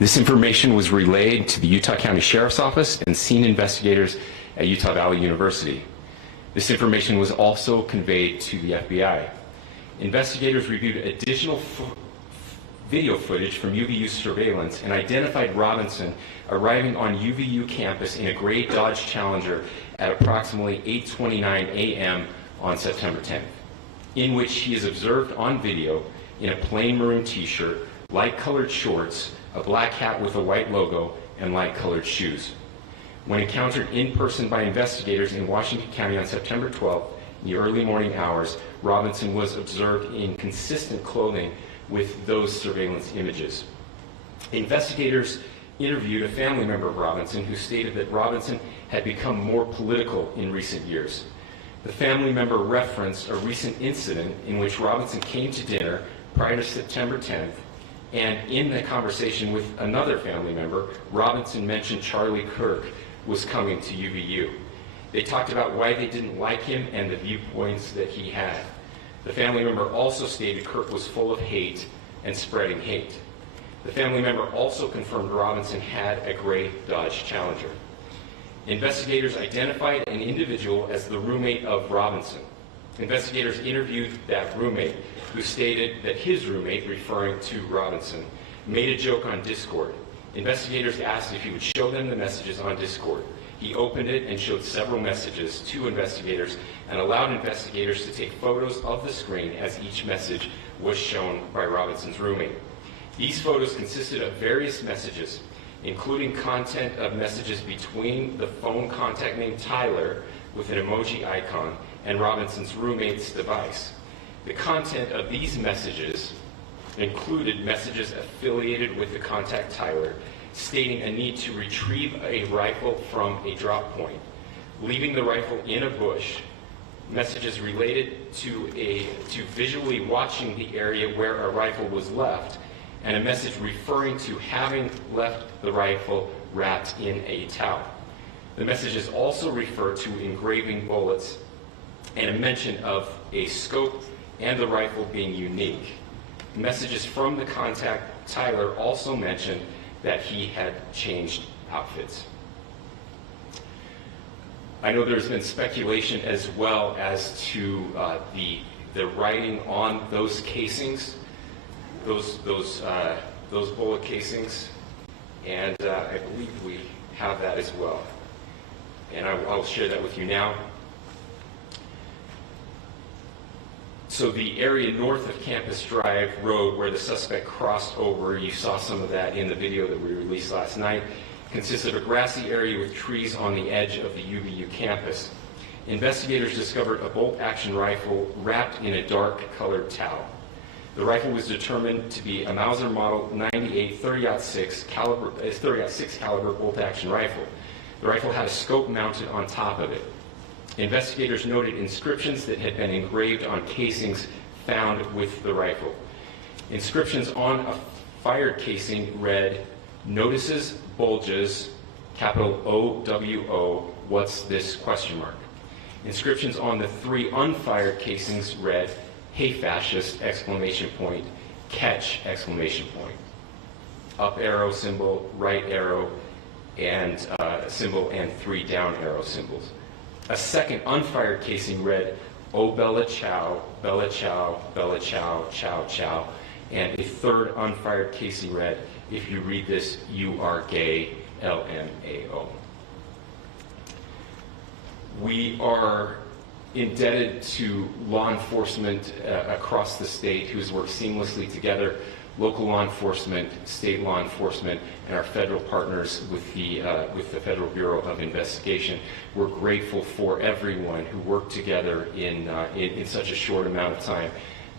This information was relayed to the Utah County Sheriff's Office and scene investigators at Utah Valley University. This information was also conveyed to the FBI. Investigators reviewed additional video footage from UVU surveillance and identified Robinson arriving on UVU campus in a gray Dodge Challenger at approximately 8:29 a.m. on September 10th, in which he is observed on video in a plain maroon t-shirt, light-colored shorts, a black hat with a white logo, and light-colored shoes. When encountered in person by investigators in Washington County on September 12th, in the early morning hours, Robinson was observed in consistent clothing with those surveillance images. Investigators interviewed a family member of Robinson who stated that Robinson had become more political in recent years. The family member referenced a recent incident in which Robinson came to dinner prior to September 10th, and in the conversation with another family member, Robinson mentioned Charlie Kirk was coming to UVU. They talked about why they didn't like him and the viewpoints that he had. The family member also stated Kirk was full of hate and spreading hate. The family member also confirmed Robinson had a gray Dodge Challenger. Investigators identified an individual as the roommate of Robinson. Investigators interviewed that roommate, who stated that his roommate, referring to Robinson, made a joke on Discord. Investigators asked if he would show them the messages on Discord. He opened it and showed several messages to investigators and allowed investigators to take photos of the screen as each message was shown by Robinson's roommate. These photos consisted of various messages, including content of messages between the phone contact named Tyler with an emoji icon and Robinson's roommate's device. The content of these messages included messages affiliated with the contact Tyler, stating a need to retrieve a rifle from a drop point, leaving the rifle in a bush, messages related to visually watching the area where a rifle was left, and a message referring to having left the rifle wrapped in a towel. The messages also refer to engraving bullets and a mention of a scope and the rifle being unique. Messages from the contact Tyler also mentioned that he had changed outfits. I know there's been speculation as well as to the writing on those casings, those bullet casings, and I believe we have that as well. And I'll share that with you now. So the area north of Campus Drive Road where the suspect crossed over, you saw some of that in the video that we released last night, consists of a grassy area with trees on the edge of the UVU campus. investigators discovered a bolt-action rifle wrapped in a dark-colored towel. The rifle was determined to be a Mauser Model 98 30-06 caliber bolt-action rifle. The rifle had a scope mounted on top of it. Investigators noted inscriptions that had been engraved on casings found with the rifle. Inscriptions on a fired casing read, "Notices bulges, capital O-W-O, what's this?" ? Inscriptions on the 3 unfired casings read, "Hey fascist!" ! Catch! Up arrow symbol, right arrow, and symbol, and 3 down arrow symbols. A second unfired casing read, "Oh Bella Chow, Bella Chow, Bella Chow, Chow Chow," and a third unfired casing read, "If you read this, you are gay, LMAO." We are indebted to law enforcement across the state who's worked seamlessly together, local law enforcement, state law enforcement, and our federal partners with the Federal Bureau of Investigation. We're grateful for everyone who worked together in such a short amount of time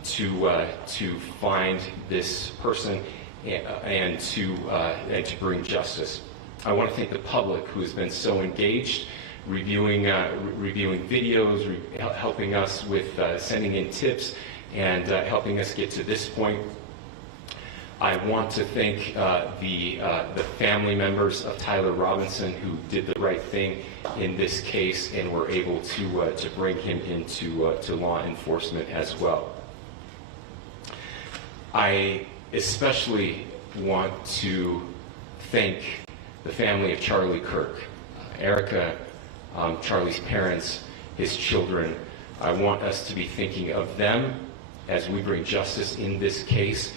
to find this person and to bring justice. I want to thank the public who has been so engaged, reviewing videos, helping us with sending in tips, and helping us get to this point. I want to thank the family members of Tyler Robinson who did the right thing in this case and were able to bring him into to law enforcement as well. I especially want to thank the family of Charlie Kirk, Erica, Charlie's parents, his children. I want us to be thinking of them as we bring justice in this case.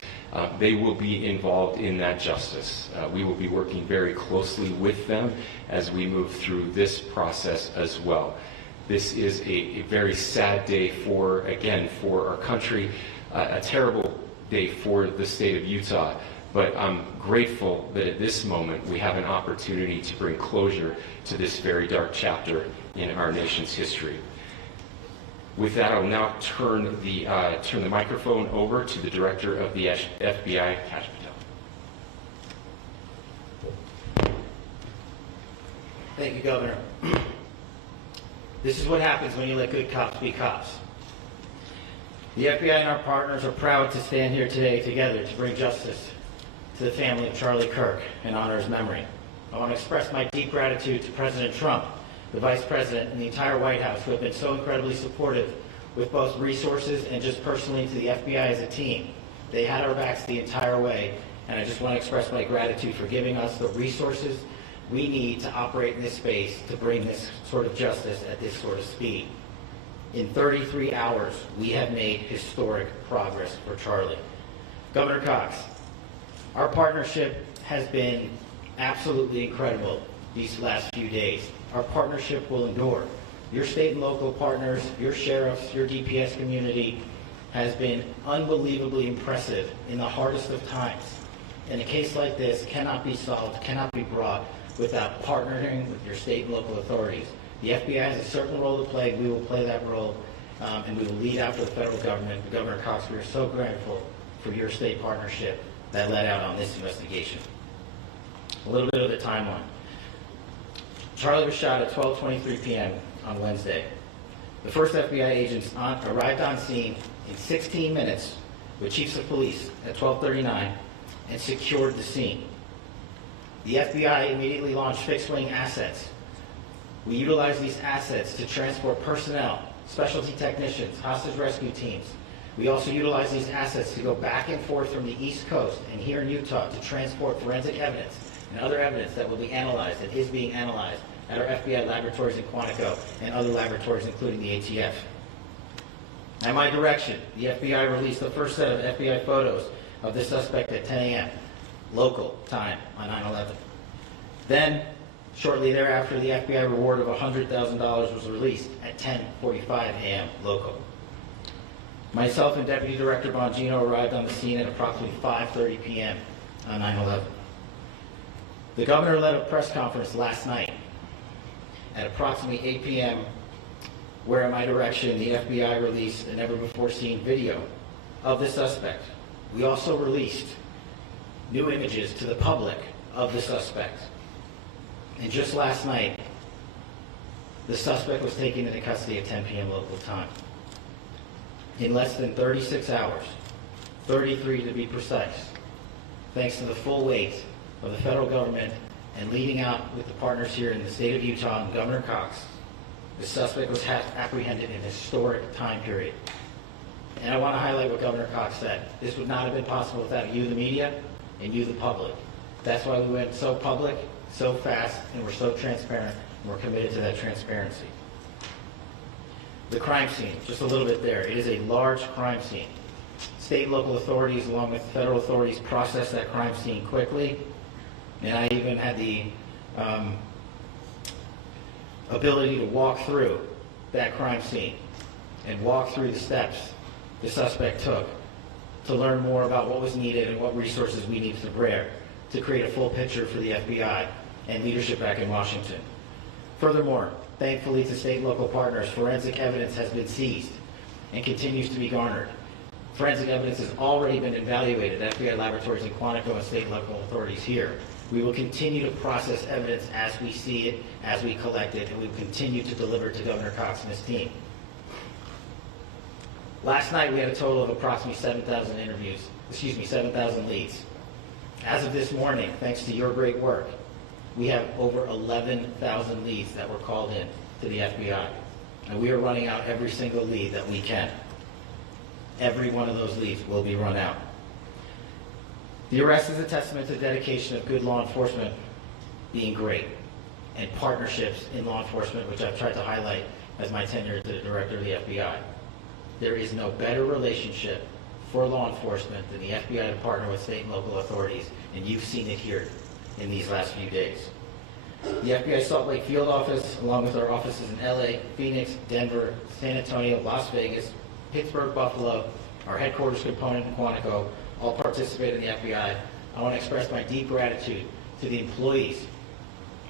They will be involved in that justice. We will be working very closely with them as we move through this process as well. This is a very sad day for our country, a terrible day for the state of Utah, but I'm grateful that at this moment we have an opportunity to bring closure to this very dark chapter in our nation's history. With that, I'll now turn the microphone over to the Director of the FBI, Kash Patel. Thank you, Governor. This is what happens when you let good cops be cops. The FBI and our partners are proud to stand here today together to bring justice to the family of Charlie Kirk and honor his memory. I want to express my deep gratitude to President Trump, the Vice President, and the entire White House who have been so incredibly supportive with both resources and just personally to the FBI as a team. They had our backs the entire way, and I just want to express my gratitude for giving us the resources we need to operate in this space to bring this sort of justice at this sort of speed. In 33 hours, we have made historic progress for Charlie. Governor Cox, our partnership has been absolutely incredible these last few days. Our partnership will endure. Your state and local partners, your sheriffs, your DPS community has been unbelievably impressive in the hardest of times. And a case like this cannot be solved, cannot be brought without partnering with your state and local authorities. The FBI has a certain role to play. We will play that role, and we will lead after the federal government. Governor Cox, we are so grateful for your state partnership that led out on this investigation. A little bit of the timeline. Charlie was shot at 12:23 p.m. on Wednesday. The first FBI agents arrived on scene in 16 minutes with chiefs of police at 12:39 and secured the scene. The FBI immediately launched fixed-wing assets. We utilized these assets to transport personnel, specialty technicians, hostage rescue teams. We also utilized these assets to go back and forth from the East Coast and here in Utah to transport forensic evidence and other evidence that will be analyzed and is being analyzed at our FBI laboratories in Quantico and other laboratories, including the ATF. At my direction, the FBI released the first set of FBI photos of the suspect at 10 a.m. local time on 9/11. Then, shortly thereafter, the FBI reward of $100,000 was released at 10:45 a.m. local. Myself and Deputy Director Bongino arrived on the scene at approximately 5:30 p.m. on 9/11. The governor led a press conference last night at approximately 8 p.m. where at my direction, the FBI released a never-before-seen video of the suspect. We also released new images to the public of the suspect. And just last night, the suspect was taken into custody at 10 p.m. local time. In less than 36 hours, 33 to be precise, thanks to the full weight of the federal government and leading out with the partners here in the state of Utah and Governor Cox, the suspect was apprehended in a historic time period. And I want to highlight what Governor Cox said. This would not have been possible without you, the media, and you, the public. That's why we went so public, so fast, and we're so transparent, and we're committed to that transparency. The crime scene, just a little bit there. It is a large crime scene. State and local authorities, along with federal authorities, processed that crime scene quickly. And I even had the ability to walk through that crime scene and walk through the steps the suspect took to learn more about what was needed and what resources we needed to bear to create a full picture for the FBI and leadership back in Washington. Furthermore, thankfully to state and local partners, forensic evidence has been seized and continues to be garnered. Forensic evidence has already been evaluated at FBI laboratories in Quantico and state and local authorities here. We will continue to process evidence as we see it, as we collect it, and we will continue to deliver to Governor Cox and his team. Last night we had a total of approximately 7,000 leads. As of this morning, thanks to your great work, we have over 11,000 leads that were called in to the FBI. And we are running out every single lead that we can. Every one of those leads will be run out. The arrest is a testament to the dedication of good law enforcement being great, and partnerships in law enforcement, which I've tried to highlight as my tenure as the director of the FBI. There is no better relationship for law enforcement than the FBI to partner with state and local authorities, and you've seen it here in these last few days. The FBI Salt Lake Field Office, along with our offices in LA, Phoenix, Denver, San Antonio, Las Vegas, Pittsburgh, Buffalo, our headquarters component in Quantico, all participate in the FBI. I want to express my deep gratitude to the employees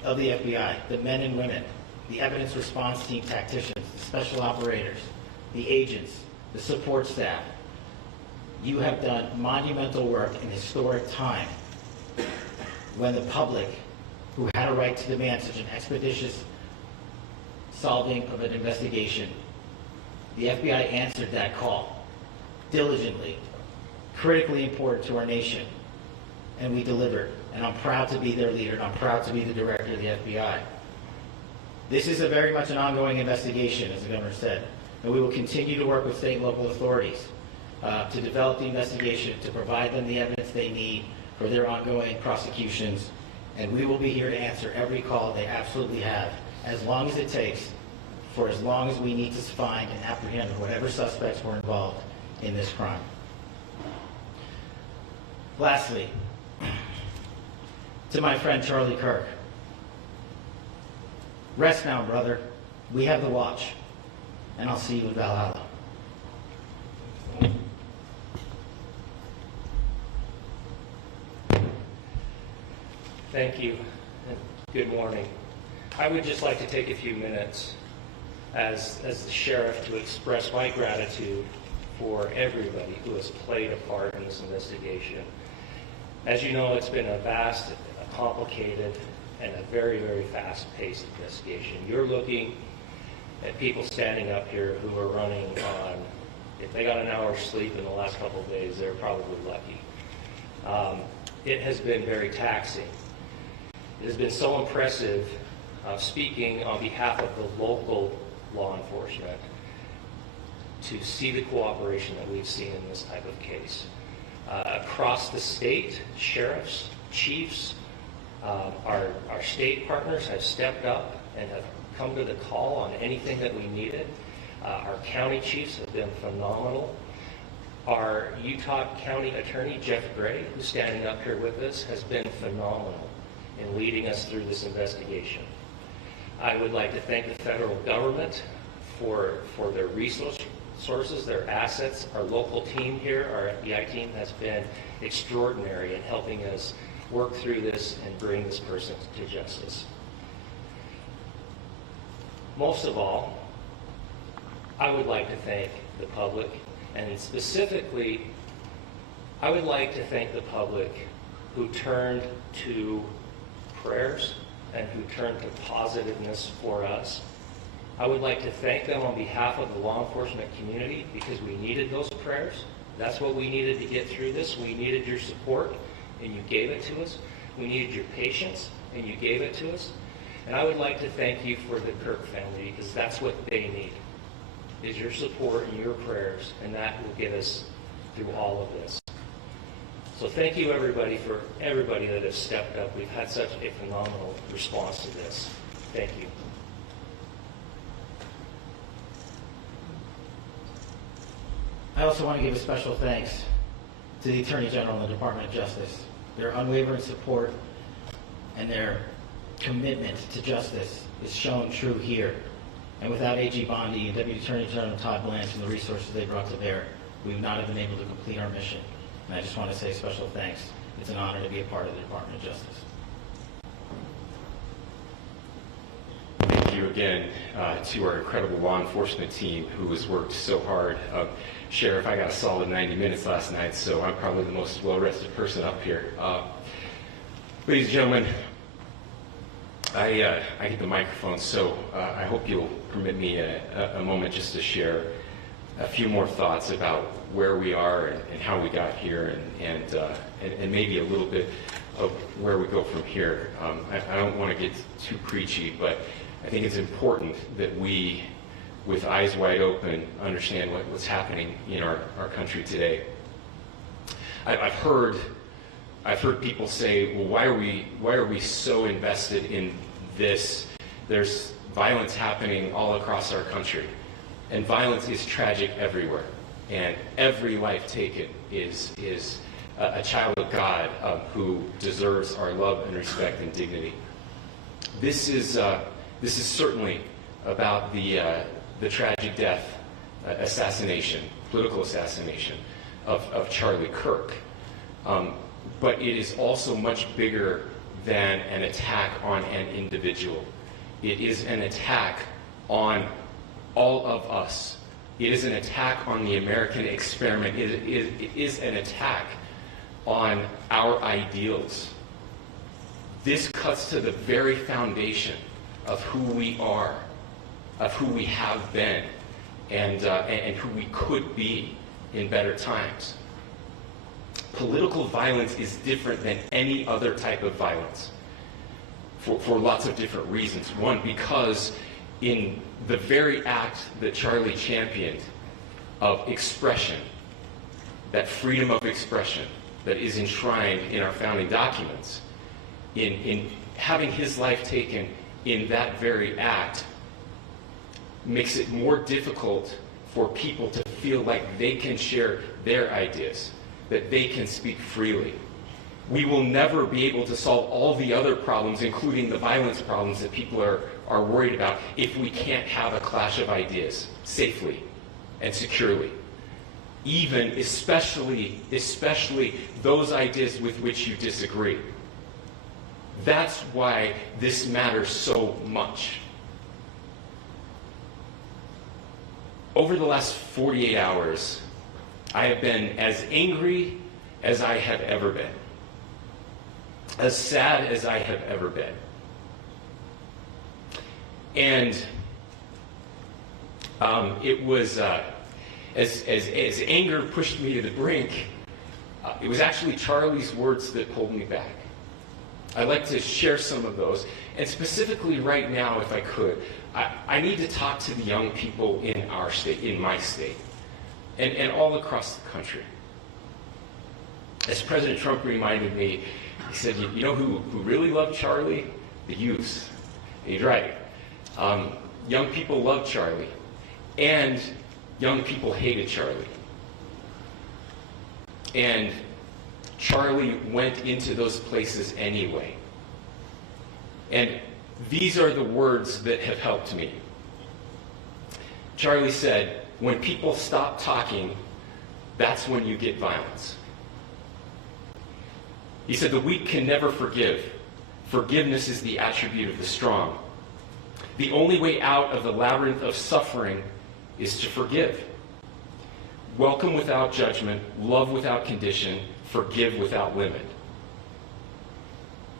of the FBI, the men and women, the evidence response team tacticians, the special operators, the agents, the support staff. You have done monumental work in historic time when the public, who had a right to demand such an expeditious solving of an investigation, the FBI answered that call diligently, critically important to our nation, and we delivered. And I'm proud to be their leader, and I'm proud to be the director of the FBI. This is very much an ongoing investigation, as the governor said, and we will continue to work with state and local authorities to develop the investigation, to provide them the evidence they need for their ongoing prosecutions, and we will be here to answer every call they absolutely have, as long as it takes, for as long as we need to find and apprehend whatever suspects were involved in this crime. Lastly, to my friend Charlie Kirk, rest now, brother. We have the watch, and I'll see you in Valhalla. Thank you, and good morning. I would just like to take a few minutes as the sheriff to express my gratitude for everybody who has played a part in this investigation. As you know, it's been a vast, a complicated, and a very, very fast-paced investigation. You're looking at people standing up here who are running on, if they got an hour's sleep in the last couple of days, they're probably lucky. It has been very taxing. It has been so impressive, speaking on behalf of the local law enforcement, to see the cooperation that we've seen in this type of case. Across the state, sheriffs, chiefs, our state partners have stepped up and have come to the call on anything that we needed. Our county chiefs have been phenomenal. Our Utah County Attorney, Jeff Gray, who's standing up here with us, has been phenomenal in leading us through this investigation. I would like to thank the federal government for their resources, their assets. Our local team here, our FBI team, has been extraordinary in helping us work through this and bring this person to justice. Most of all, I would like to thank the public, and specifically, I would like to thank the public who turned to prayers and who turned to positiveness for us. I would like to thank them on behalf of the law enforcement community because we needed those prayers. That's what we needed to get through this. We needed your support, and you gave it to us. We needed your patience, and you gave it to us. And I would like to thank you for the Kirk family because that's what they need, is your support and your prayers, and that will get us through all of this. So thank you everybody for everybody that has stepped up. We've had such a phenomenal response to this. Thank you. I also want to give a special thanks to the Attorney General and the Department of Justice. Their unwavering support and their commitment to justice is shown true here. And without AG Bondi and Deputy Attorney General Todd Blanche and the resources they brought to bear, we would not have been able to complete our mission. And I just want to say special thanks. It's an honor to be a part of the Department of Justice. Thank you again to our incredible law enforcement team who has worked so hard. Sheriff, I got a solid 90 minutes last night, so I'm probably the most well-rested person up here. Ladies and gentlemen, I get the microphone, so I hope you'll permit me a moment just to share a few more thoughts about where we are and how we got here, and maybe a little bit of where we go from here. I don't want to get too preachy, but I think it's important that we, with eyes wide open, understand what's happening in our country today. I've heard people say, well, why are we so invested in this? There's violence happening all across our country, and violence is tragic everywhere, and every life taken is a child of God who deserves our love and respect and dignity. This is certainly about the tragic death, political assassination of Charlie Kirk. But it is also much bigger than an attack on an individual. It is an attack on all of us. It is an attack on the American experiment. It is an attack on our ideals. This cuts to the very foundation of who we are, of who we have been, and who we could be in better times. Political violence is different than any other type of violence for lots of different reasons. One, because in the very act that Charlie championed of expression, that freedom of expression that is enshrined in our founding documents, in having his life taken in that very act, makes it more difficult for people to feel like they can share their ideas, that they can speak freely. We will never be able to solve all the other problems, including the violence problems that people are worried about, if we can't have a clash of ideas safely and securely. Even, especially those ideas with which you disagree. That's why this matters so much. Over the last 48 hours, I have been as angry as I have ever been, as sad as I have ever been. And it was, as anger pushed me to the brink, it was actually Charlie's words that pulled me back. I'd like to share some of those. And specifically right now, if I could, I need to talk to the young people in our state, in my state, and all across the country. As President Trump reminded me, he said, you know who really loved Charlie? The youth. And he's right. Young people loved Charlie, and young people hated Charlie. And Charlie went into those places anyway. And these are the words that have helped me. Charlie said, when people stop talking, that's when you get violence. He said, the weak can never forgive. Forgiveness is the attribute of the strong. The only way out of the labyrinth of suffering is to forgive. Welcome without judgment, love without condition, forgive without limit.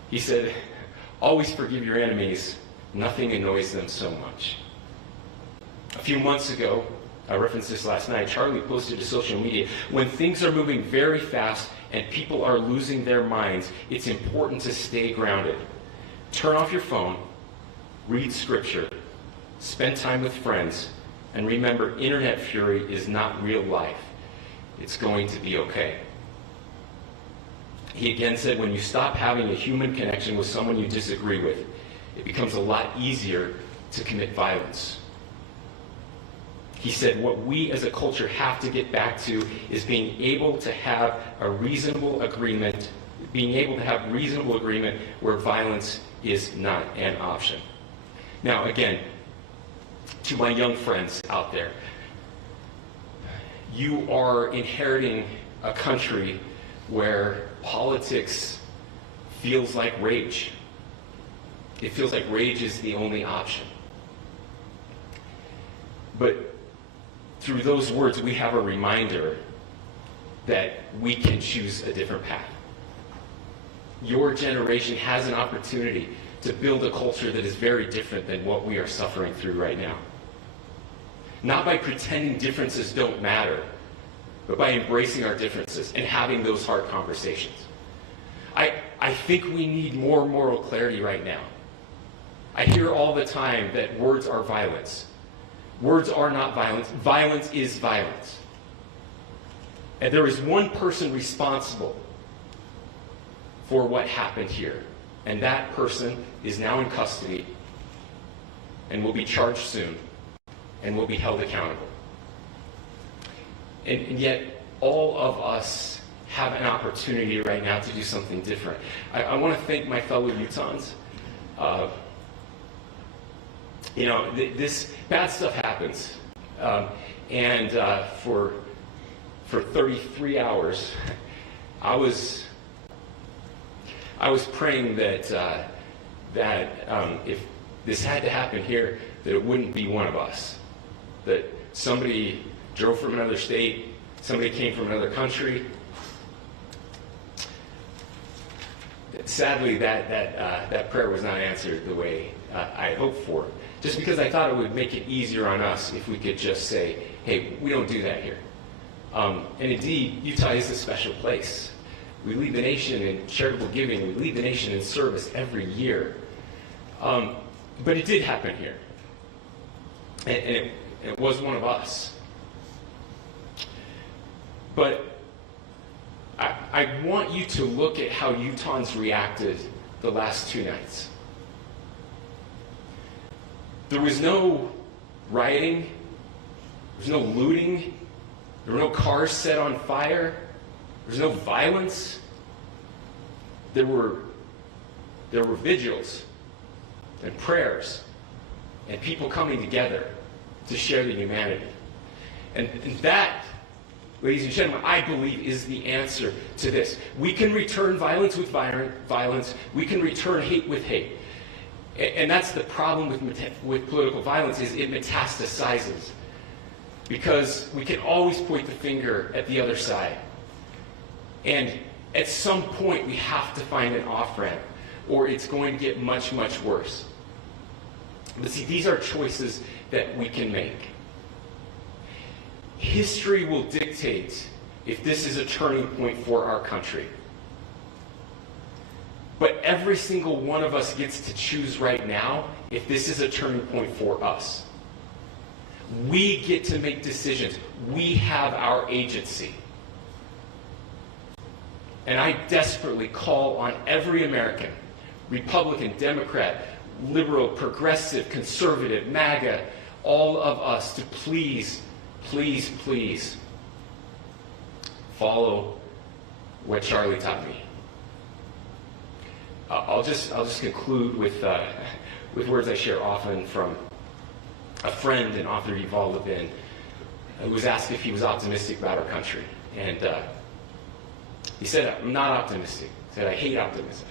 He said, always forgive your enemies, nothing annoys them so much. A few months ago, I referenced this last night, Charlie posted to social media, when things are moving very fast and people are losing their minds, it's important to stay grounded. Turn off your phone, read scripture, spend time with friends, and remember, internet fury is not real life. It's going to be okay. He again said, when you stop having a human connection with someone you disagree with, it becomes a lot easier to commit violence. He said, what we as a culture have to get back to is being able to have a reasonable agreement, where violence is not an option. Now, again, to my young friends out there, you are inheriting a country where politics feels like rage. It feels like rage is the only option. But through those words, we have a reminder that we can choose a different path. Your generation has an opportunity to build a culture that is very different than what we are suffering through right now. Not by pretending differences don't matter, but by embracing our differences and having those hard conversations. I think we need more moral clarity right now. I hear all the time that words are violence. Words are not violence. Violence is violence. And there is one person responsible for what happened here. And that person is now in custody and will be charged soon and will be held accountable. And yet, all of us have an opportunity right now to do something different. I want to thank my fellow Utahns. This bad stuff happens. For 33 hours, I was praying that if this had to happen here, that it wouldn't be one of us. That somebody drove from another state, somebody came from another country. Sadly, that prayer was not answered the way I hoped for. Just because I thought it would make it easier on us if we could just say, hey, we don't do that here. And indeed, Utah is a special place. We lead the nation in charitable giving. We lead the nation in service every year. But it did happen here. And it was one of us. But I want you to look at how Utahns reacted the last two nights. There was no rioting. There was no looting. There were no cars set on fire. There was no violence. There were vigils and prayers and people coming together to share the humanity. And that, ladies and gentlemen, I believe is the answer to this. We can return violence with violence. We can return hate with hate. And that's the problem with political violence, is it metastasizes. Because we can always point the finger at the other side. And at some point, we have to find an off-ramp, or it's going to get much, much worse. But see, these are choices that we can make. History will dictate if this is a turning point for our country. But every single one of us gets to choose right now if this is a turning point for us. We get to make decisions. We have our agency. And I desperately call on every American, Republican, Democrat, liberal, progressive, conservative, MAGA, all of us to please, please, please follow what Charlie taught me. I'll just conclude with words I share often from a friend and author, Yuval Levin, who was asked if he was optimistic about our country. And he said, I'm not optimistic. He said, I hate optimism.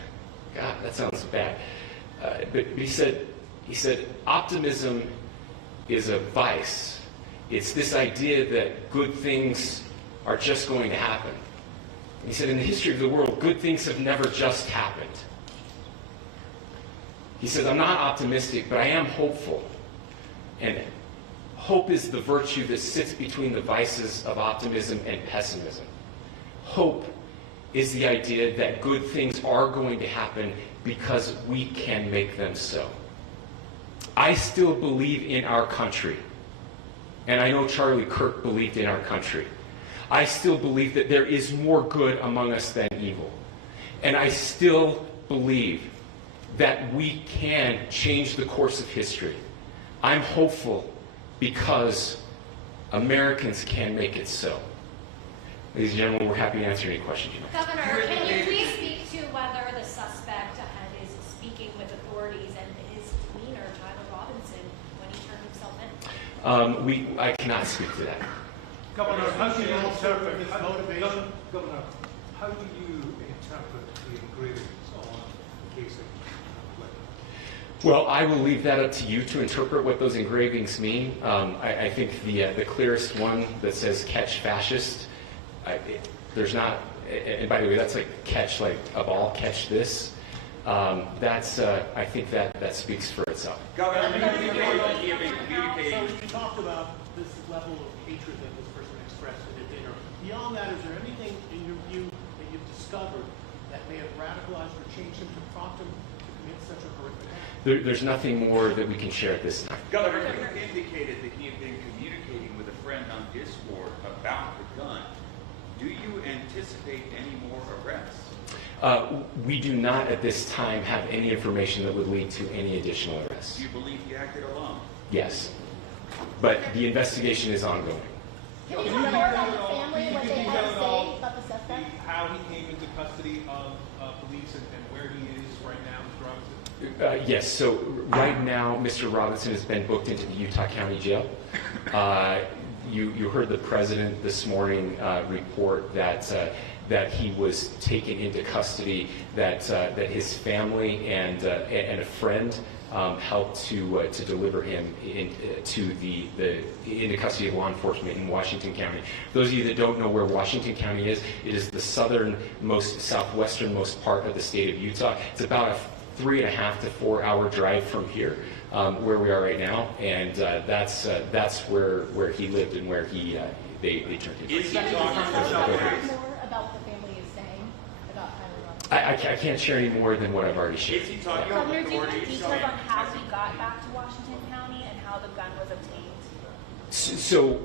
God, that sounds bad. But he said, optimism is a vice It's this idea that good things are just going to happen. And he said, in the history of the world, good things have never just happened. He says, I'm not optimistic, but I am hopeful. And hope is the virtue that sits between the vices of optimism and pessimism. Hope is the idea that good things are going to happen because we can make them so. I still believe in our country. And I know Charlie Kirk believed in our country. I still believe that there is more good among us than evil. And I still believe that we can change the course of history. I'm hopeful because Americans can make it so. Ladies and gentlemen, we're happy to answer any questions you know. Governor, can you please speak to whether the suspect is speaking with authorities and his demeanor, Tyler Robinson, when he turned himself in? I cannot speak to that. Governor, how do you interpret his motivation? Governor, how do you interpret the engravings on the casing? Well, I will leave that up to you to interpret what those engravings mean. I think the clearest one that says "catch fascist," there's not, and by the way, that's like catch like a ball, catch this. I think that speaks for itself. Governor, so you talked about this level of hatred that this person expressed at a dinner. Beyond that, is there anything in your view that you've discovered that may have radicalized or changed him to prompt him to commit such a horrific act? There's nothing more that we can share at this time. Governor, you indicated that he had been communicating with a friend on Discord about the gun. Do you anticipate any more arrests? We do not at this time have any information that would lead to any additional arrests. Do you believe he acted alone? Yes. But the investigation is ongoing. Can you tell more about the family, what they had to say about the suspect? How he came into custody of police and where he is right now, Mr. Robinson? Yes, so right now, Mr. Robinson has been booked into the Utah County Jail. You heard the president this morning report that he was taken into custody, that his family and a friend helped to deliver him into custody of law enforcement in Washington County. Those of you that don't know where Washington County is, it is the southernmost, southwesternmost part of the state of Utah. It's about a 3.5 to 4 hour drive from here, where we are right now, and that's where he lived and where they turned him. Is he talking more about what the family is saying about Tyler Robinson? I can't share any more than what I've already shared. Is he talking Governor, about do you have authorities? details on how he got back to Washington County and how the gun was obtained? So,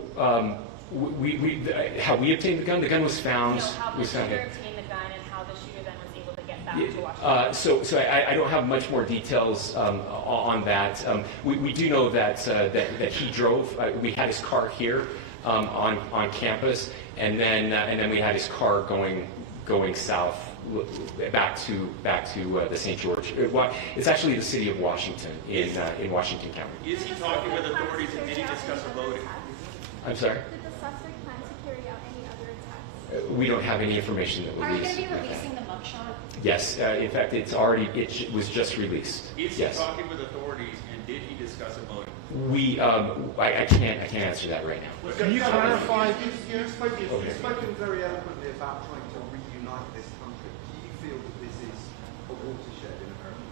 how we obtained the gun? The gun was found. No, how the shooter obtained the gun and how the shooter then was able to get back to Washington. So I don't have much more details on that. We do know that he drove. We had his car here on campus, and then we had his car going south back to the St. George. It's actually the city of Washington in Washington County. Is he talking with authorities and did he discuss a voting? I'm sorry? Did the suspect plan to carry out any other attacks? We don't have any information that Are you released. going to be releasing the mugshot? Yes, in fact, it was just released. Is he Yes. talking with authorities and did he discuss a voting? I can't answer that right now. Can you clarify? You've spoken very eloquently about trying to reunite this country. Do you feel that this is a watershed in American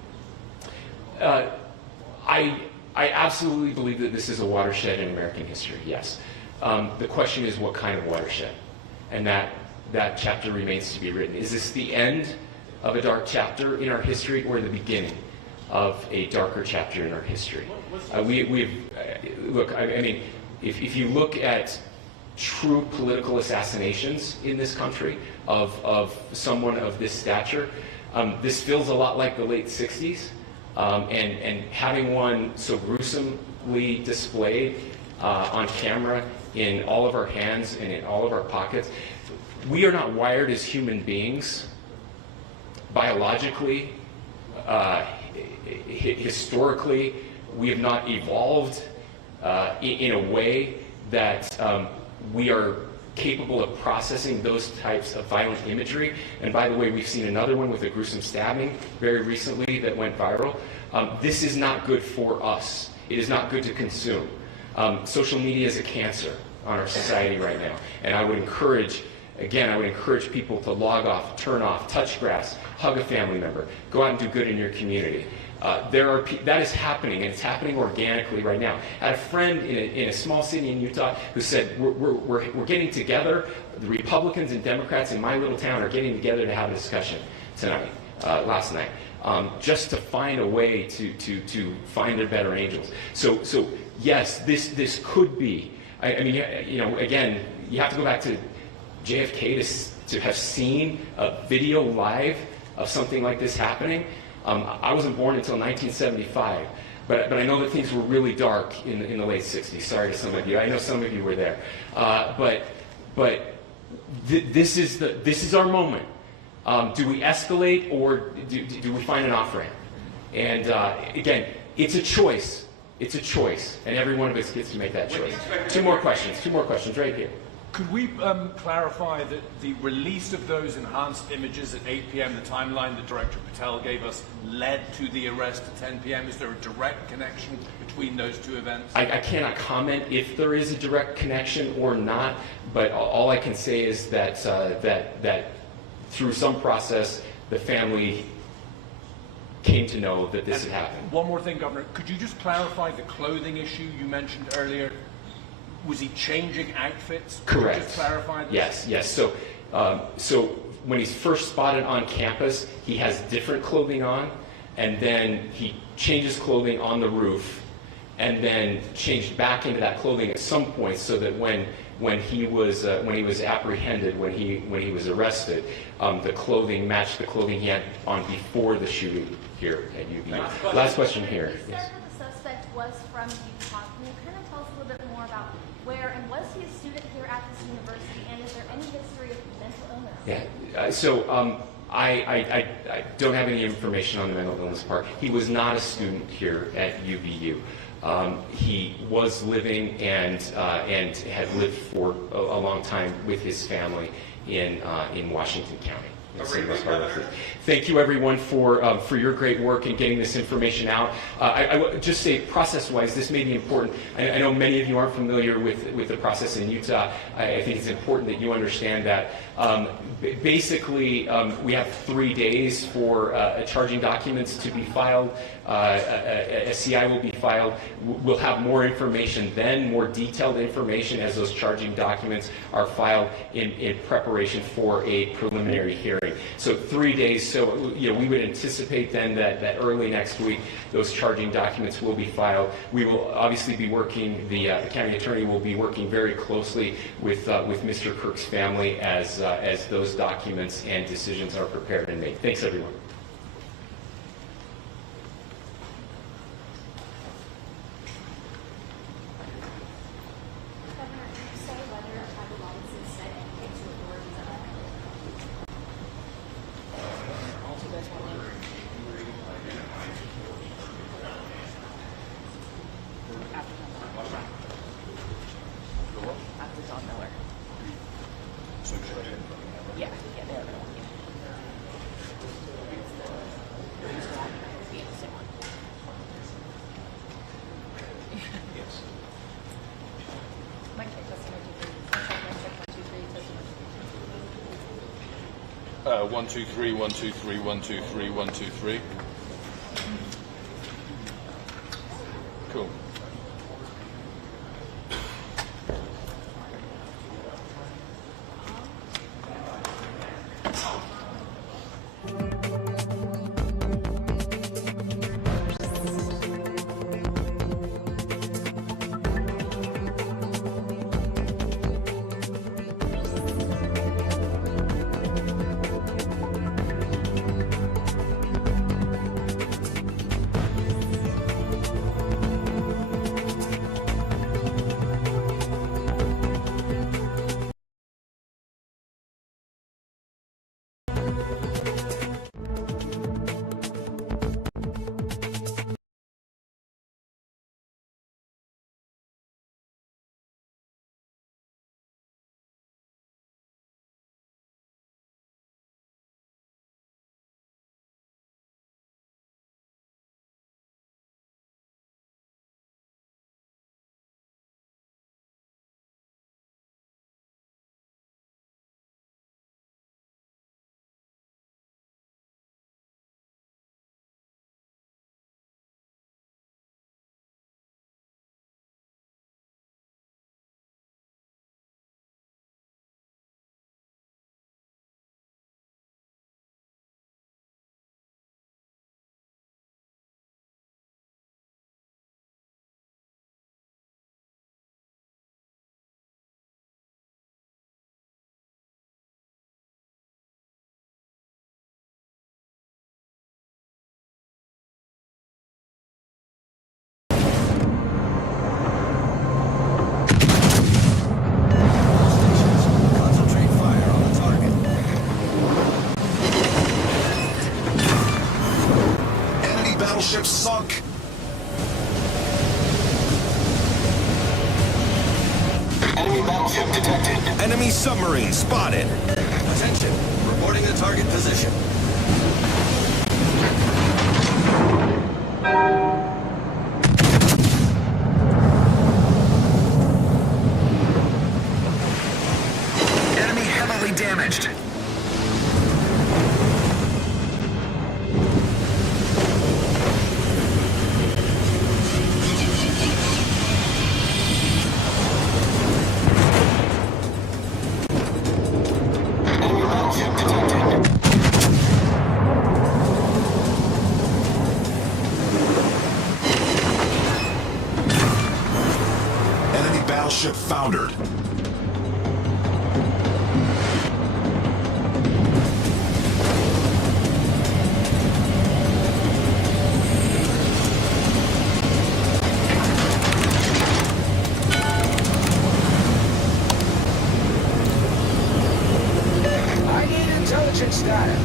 history? I absolutely believe that this is a watershed in American history, yes. The question is what kind of watershed? And that chapter remains to be written. Is this the end of a dark chapter in our history or the beginning of a darker chapter in our history? Look, I mean, if you look at true political assassinations in this country of someone of this stature, this feels a lot like the late 60s. And having one so gruesomely displayed on camera in all of our hands and in all of our pockets, we are not wired as human beings biologically, historically. We have not evolved in a way that we are capable of processing those types of violent imagery. And by the way, we've seen another one with a gruesome stabbing very recently that went viral. This is not good for us. It is not good to consume. Social media is a cancer on our society right now, and I would encourage people to log off, turn off, touch grass, hug a family member, go out and do good in your community. That is happening, and it's happening organically right now. I had a friend in a small city in Utah who said, we're getting together, the Republicans and Democrats in my little town are getting together to have a discussion tonight, last night, just to find a way to find their better angels. So yes, this could be, I mean, you know, again, you have to go back to JFK to have seen a video live of something like this happening. I wasn't born until 1975, but I know that things were really dark in the late 60s. Sorry to some of you. I know some of you were there. This is our moment. Do we escalate, or do we find an off-ramp? And again, it's a choice. It's a choice, and every one of us gets to make that choice. Two more questions right here. Could we clarify that the release of those enhanced images at 8 p.m., the timeline that Director Patel gave us, led to the arrest at 10 p.m.? Is there a direct connection between those two events? I cannot comment if there is a direct connection or not, but all I can say is that that through some process, the family came to know that this had happened. One more thing, Governor. Could you just clarify the clothing issue you mentioned earlier? Was he changing outfits? Correct. Could you just clarify this? Yes. So when he's first spotted on campus, he has different clothing on, and then he changes clothing on the roof, and then changed back into that clothing at some point, so that when he was apprehended, when he was arrested, the clothing matched the clothing he had on before the shooting here at UVU. Last question here. You said that the suspect was from Utah. Can you kind of tell us a little bit more about where, and was he a student here at this university, and is there any history of mental illness? Yeah. So I don't have any information on the mental illness part. He was not a student here at UVU. He was living and had lived for a long time with his family in Washington County. Thank you, everyone, for your great work in getting this information out. I would just say, process-wise, this may be important. I know many of you aren't familiar with the process in Utah. I think it's important that you understand that. Basically, we have 3 days for charging documents to be filed. A CI will be filed. We'll have more information then, more detailed information as those charging documents are filed in preparation for a preliminary hearing. So 3 days. So we would anticipate then that early next week those charging documents will be filed. We will obviously be working. The county attorney will be working very closely with Mr. Kirk's family as those documents and decisions are prepared and made. Thanks, everyone. One, two, three, 1, 2, 3, 1, 2, 3, 1, 2, 3. Cool. battleship detected. Enemy submarine spotted. Attention, reporting the target position. Enemy heavily damaged. Battleship foundered. I need intelligence data.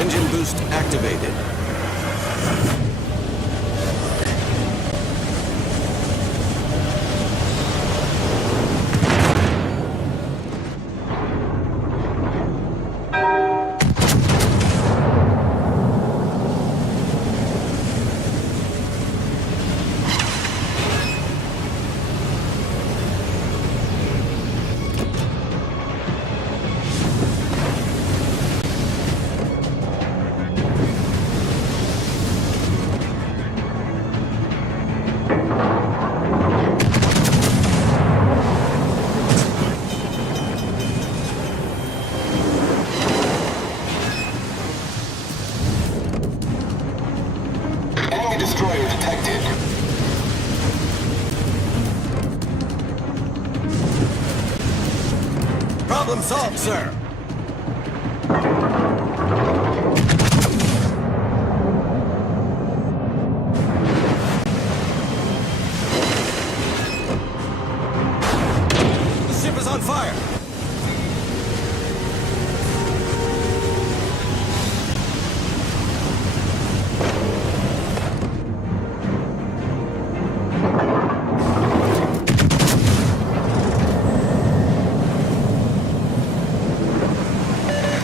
Engine boost activated. Enemy destroyer detected. Problem solved, sir. The ship is on fire.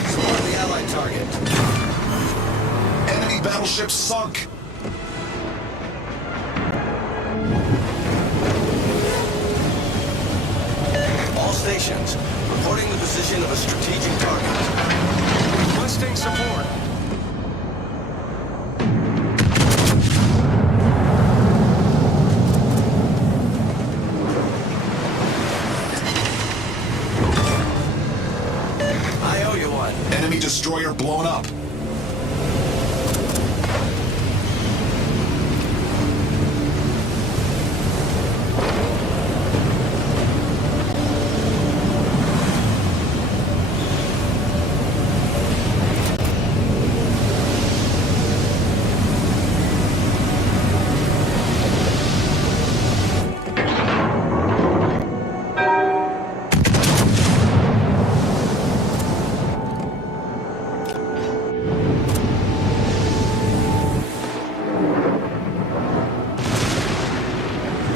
Support the Allied target. Enemy battleship sunk. All stations, reporting the position of a strategic target. Requesting support. I owe you one. Enemy destroyer blown up.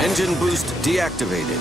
Engine boost deactivated.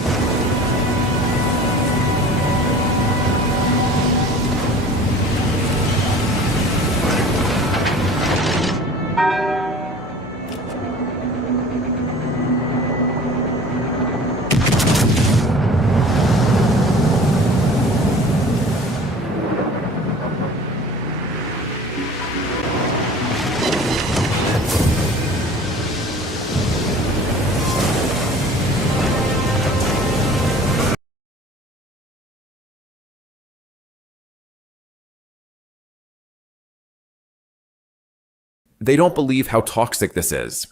They don't believe how toxic this is.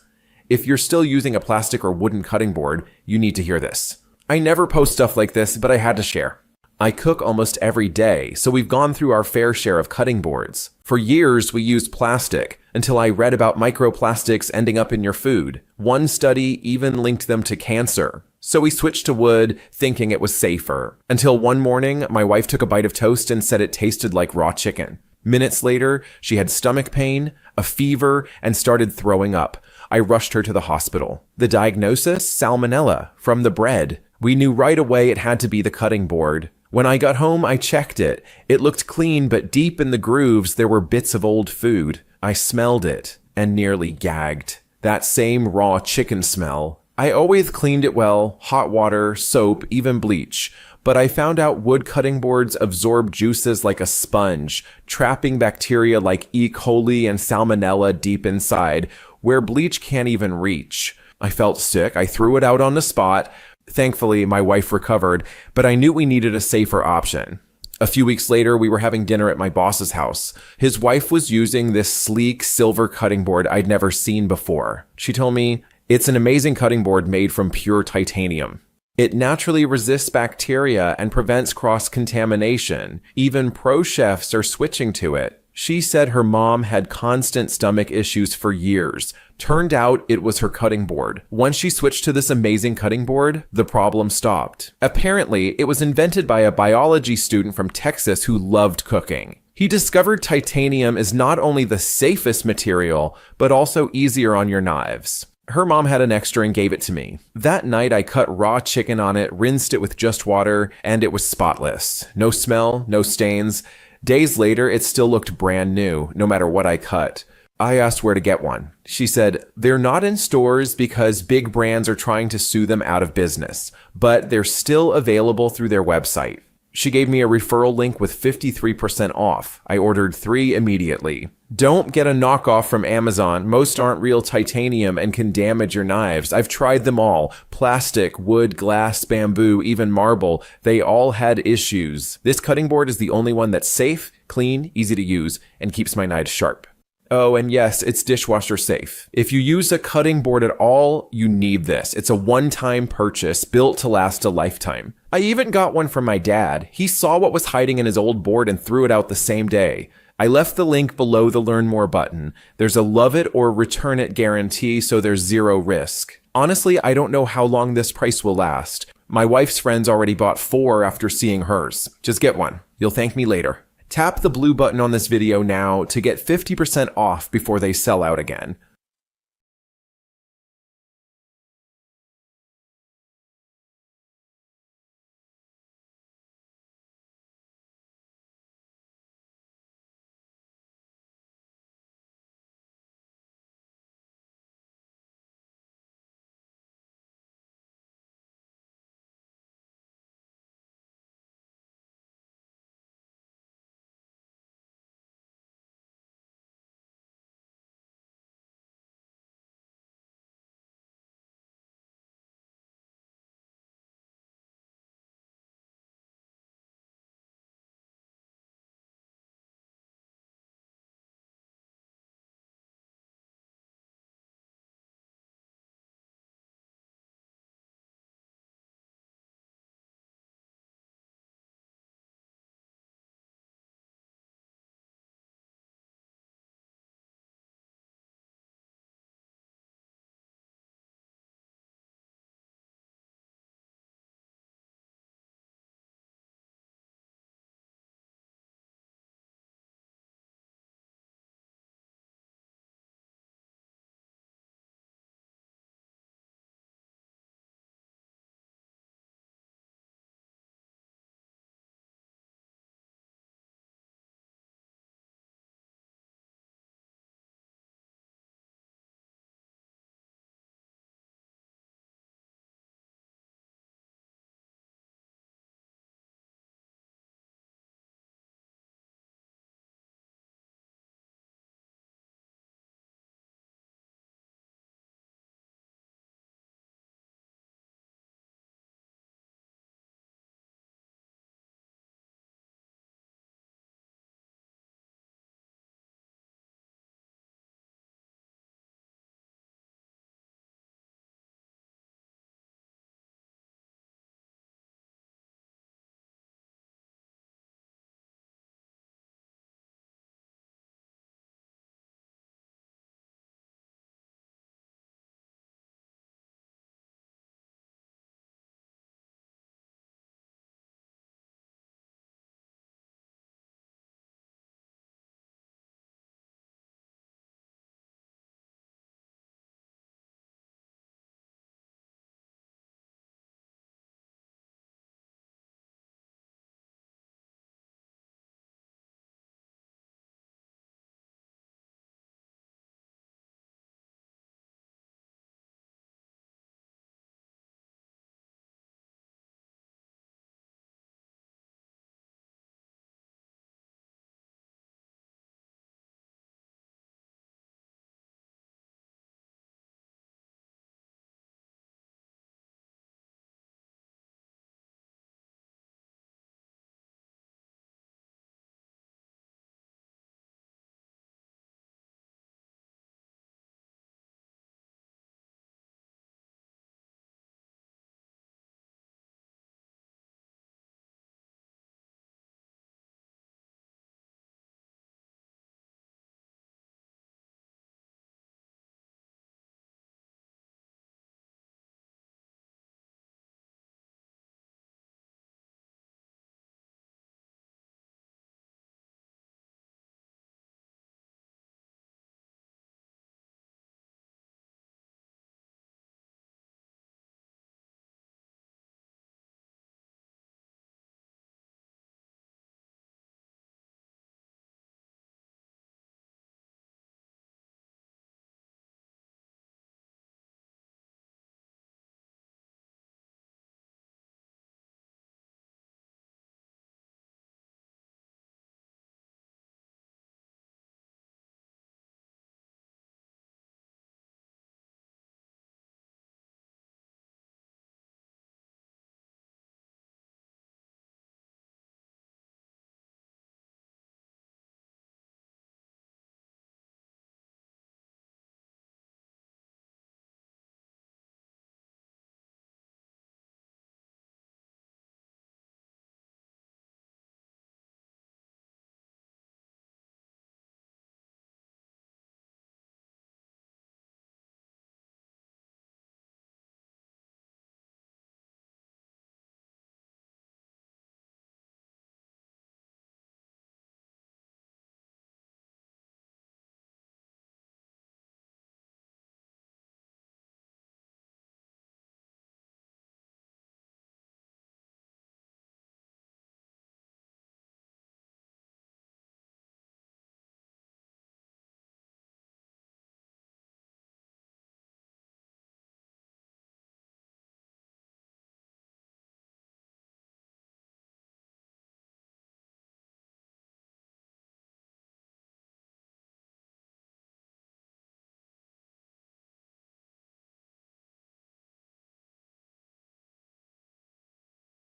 If you're still using a plastic or wooden cutting board, you need to hear this. I never post stuff like this, but I had to share. I cook almost every day, so we've gone through our fair share of cutting boards. For years, we used plastic, until I read about microplastics ending up in your food. One study even linked them to cancer. So we switched to wood, thinking it was safer. Until one morning, my wife took a bite of toast and said it tasted like raw chicken. Minutes later, she had stomach pain, a fever, and started throwing up. I rushed her to the hospital. The diagnosis? Salmonella, from the bread. We knew right away it had to be the cutting board. When I got home, I checked it. It looked clean, but deep in the grooves, there were bits of old food. I smelled it and nearly gagged. That same raw chicken smell. I always cleaned it well, hot water, soap, even bleach. But I found out wood cutting boards absorb juices like a sponge, trapping bacteria like E. coli and salmonella deep inside, where bleach can't even reach. I felt sick. I threw it out on the spot. Thankfully, my wife recovered, but I knew we needed a safer option. A few weeks later, we were having dinner at my boss's house. His wife was using this sleek silver cutting board I'd never seen before. She told me, "It's an amazing cutting board made from pure titanium. It naturally resists bacteria and prevents cross-contamination. Even pro chefs are switching to it." She said her mom had constant stomach issues for years. Turned out it was her cutting board. Once she switched to this amazing cutting board, the problem stopped. Apparently, it was invented by a biology student from Texas who loved cooking. He discovered titanium is not only the safest material, but also easier on your knives. Her mom had an extra and gave it to me. That night, I cut raw chicken on it, rinsed it with just water, and it was spotless. No smell, no stains. Days later, it still looked brand new, no matter what I cut. I asked where to get one. She said, "They're not in stores because big brands are trying to sue them out of business, but they're still available through their website." She gave me a referral link with 53% off. I ordered 3 immediately. Don't get a knockoff from Amazon. Most aren't real titanium and can damage your knives. I've tried them all. Plastic, wood, glass, bamboo, even marble. They all had issues. This cutting board is the only one that's safe, clean, easy to use, and keeps my knives sharp. Oh, and yes, it's dishwasher safe. If you use a cutting board at all, you need this. It's a one-time purchase built to last a lifetime. I even got one from my dad. He saw what was hiding in his old board and threw it out the same day. I left the link below the Learn More button. There's a love it or return it guarantee, so there's zero risk. Honestly, I don't know how long this price will last. My wife's friends already bought 4 after seeing hers. Just get one. You'll thank me later. Tap the blue button on this video now to get 50% off before they sell out again.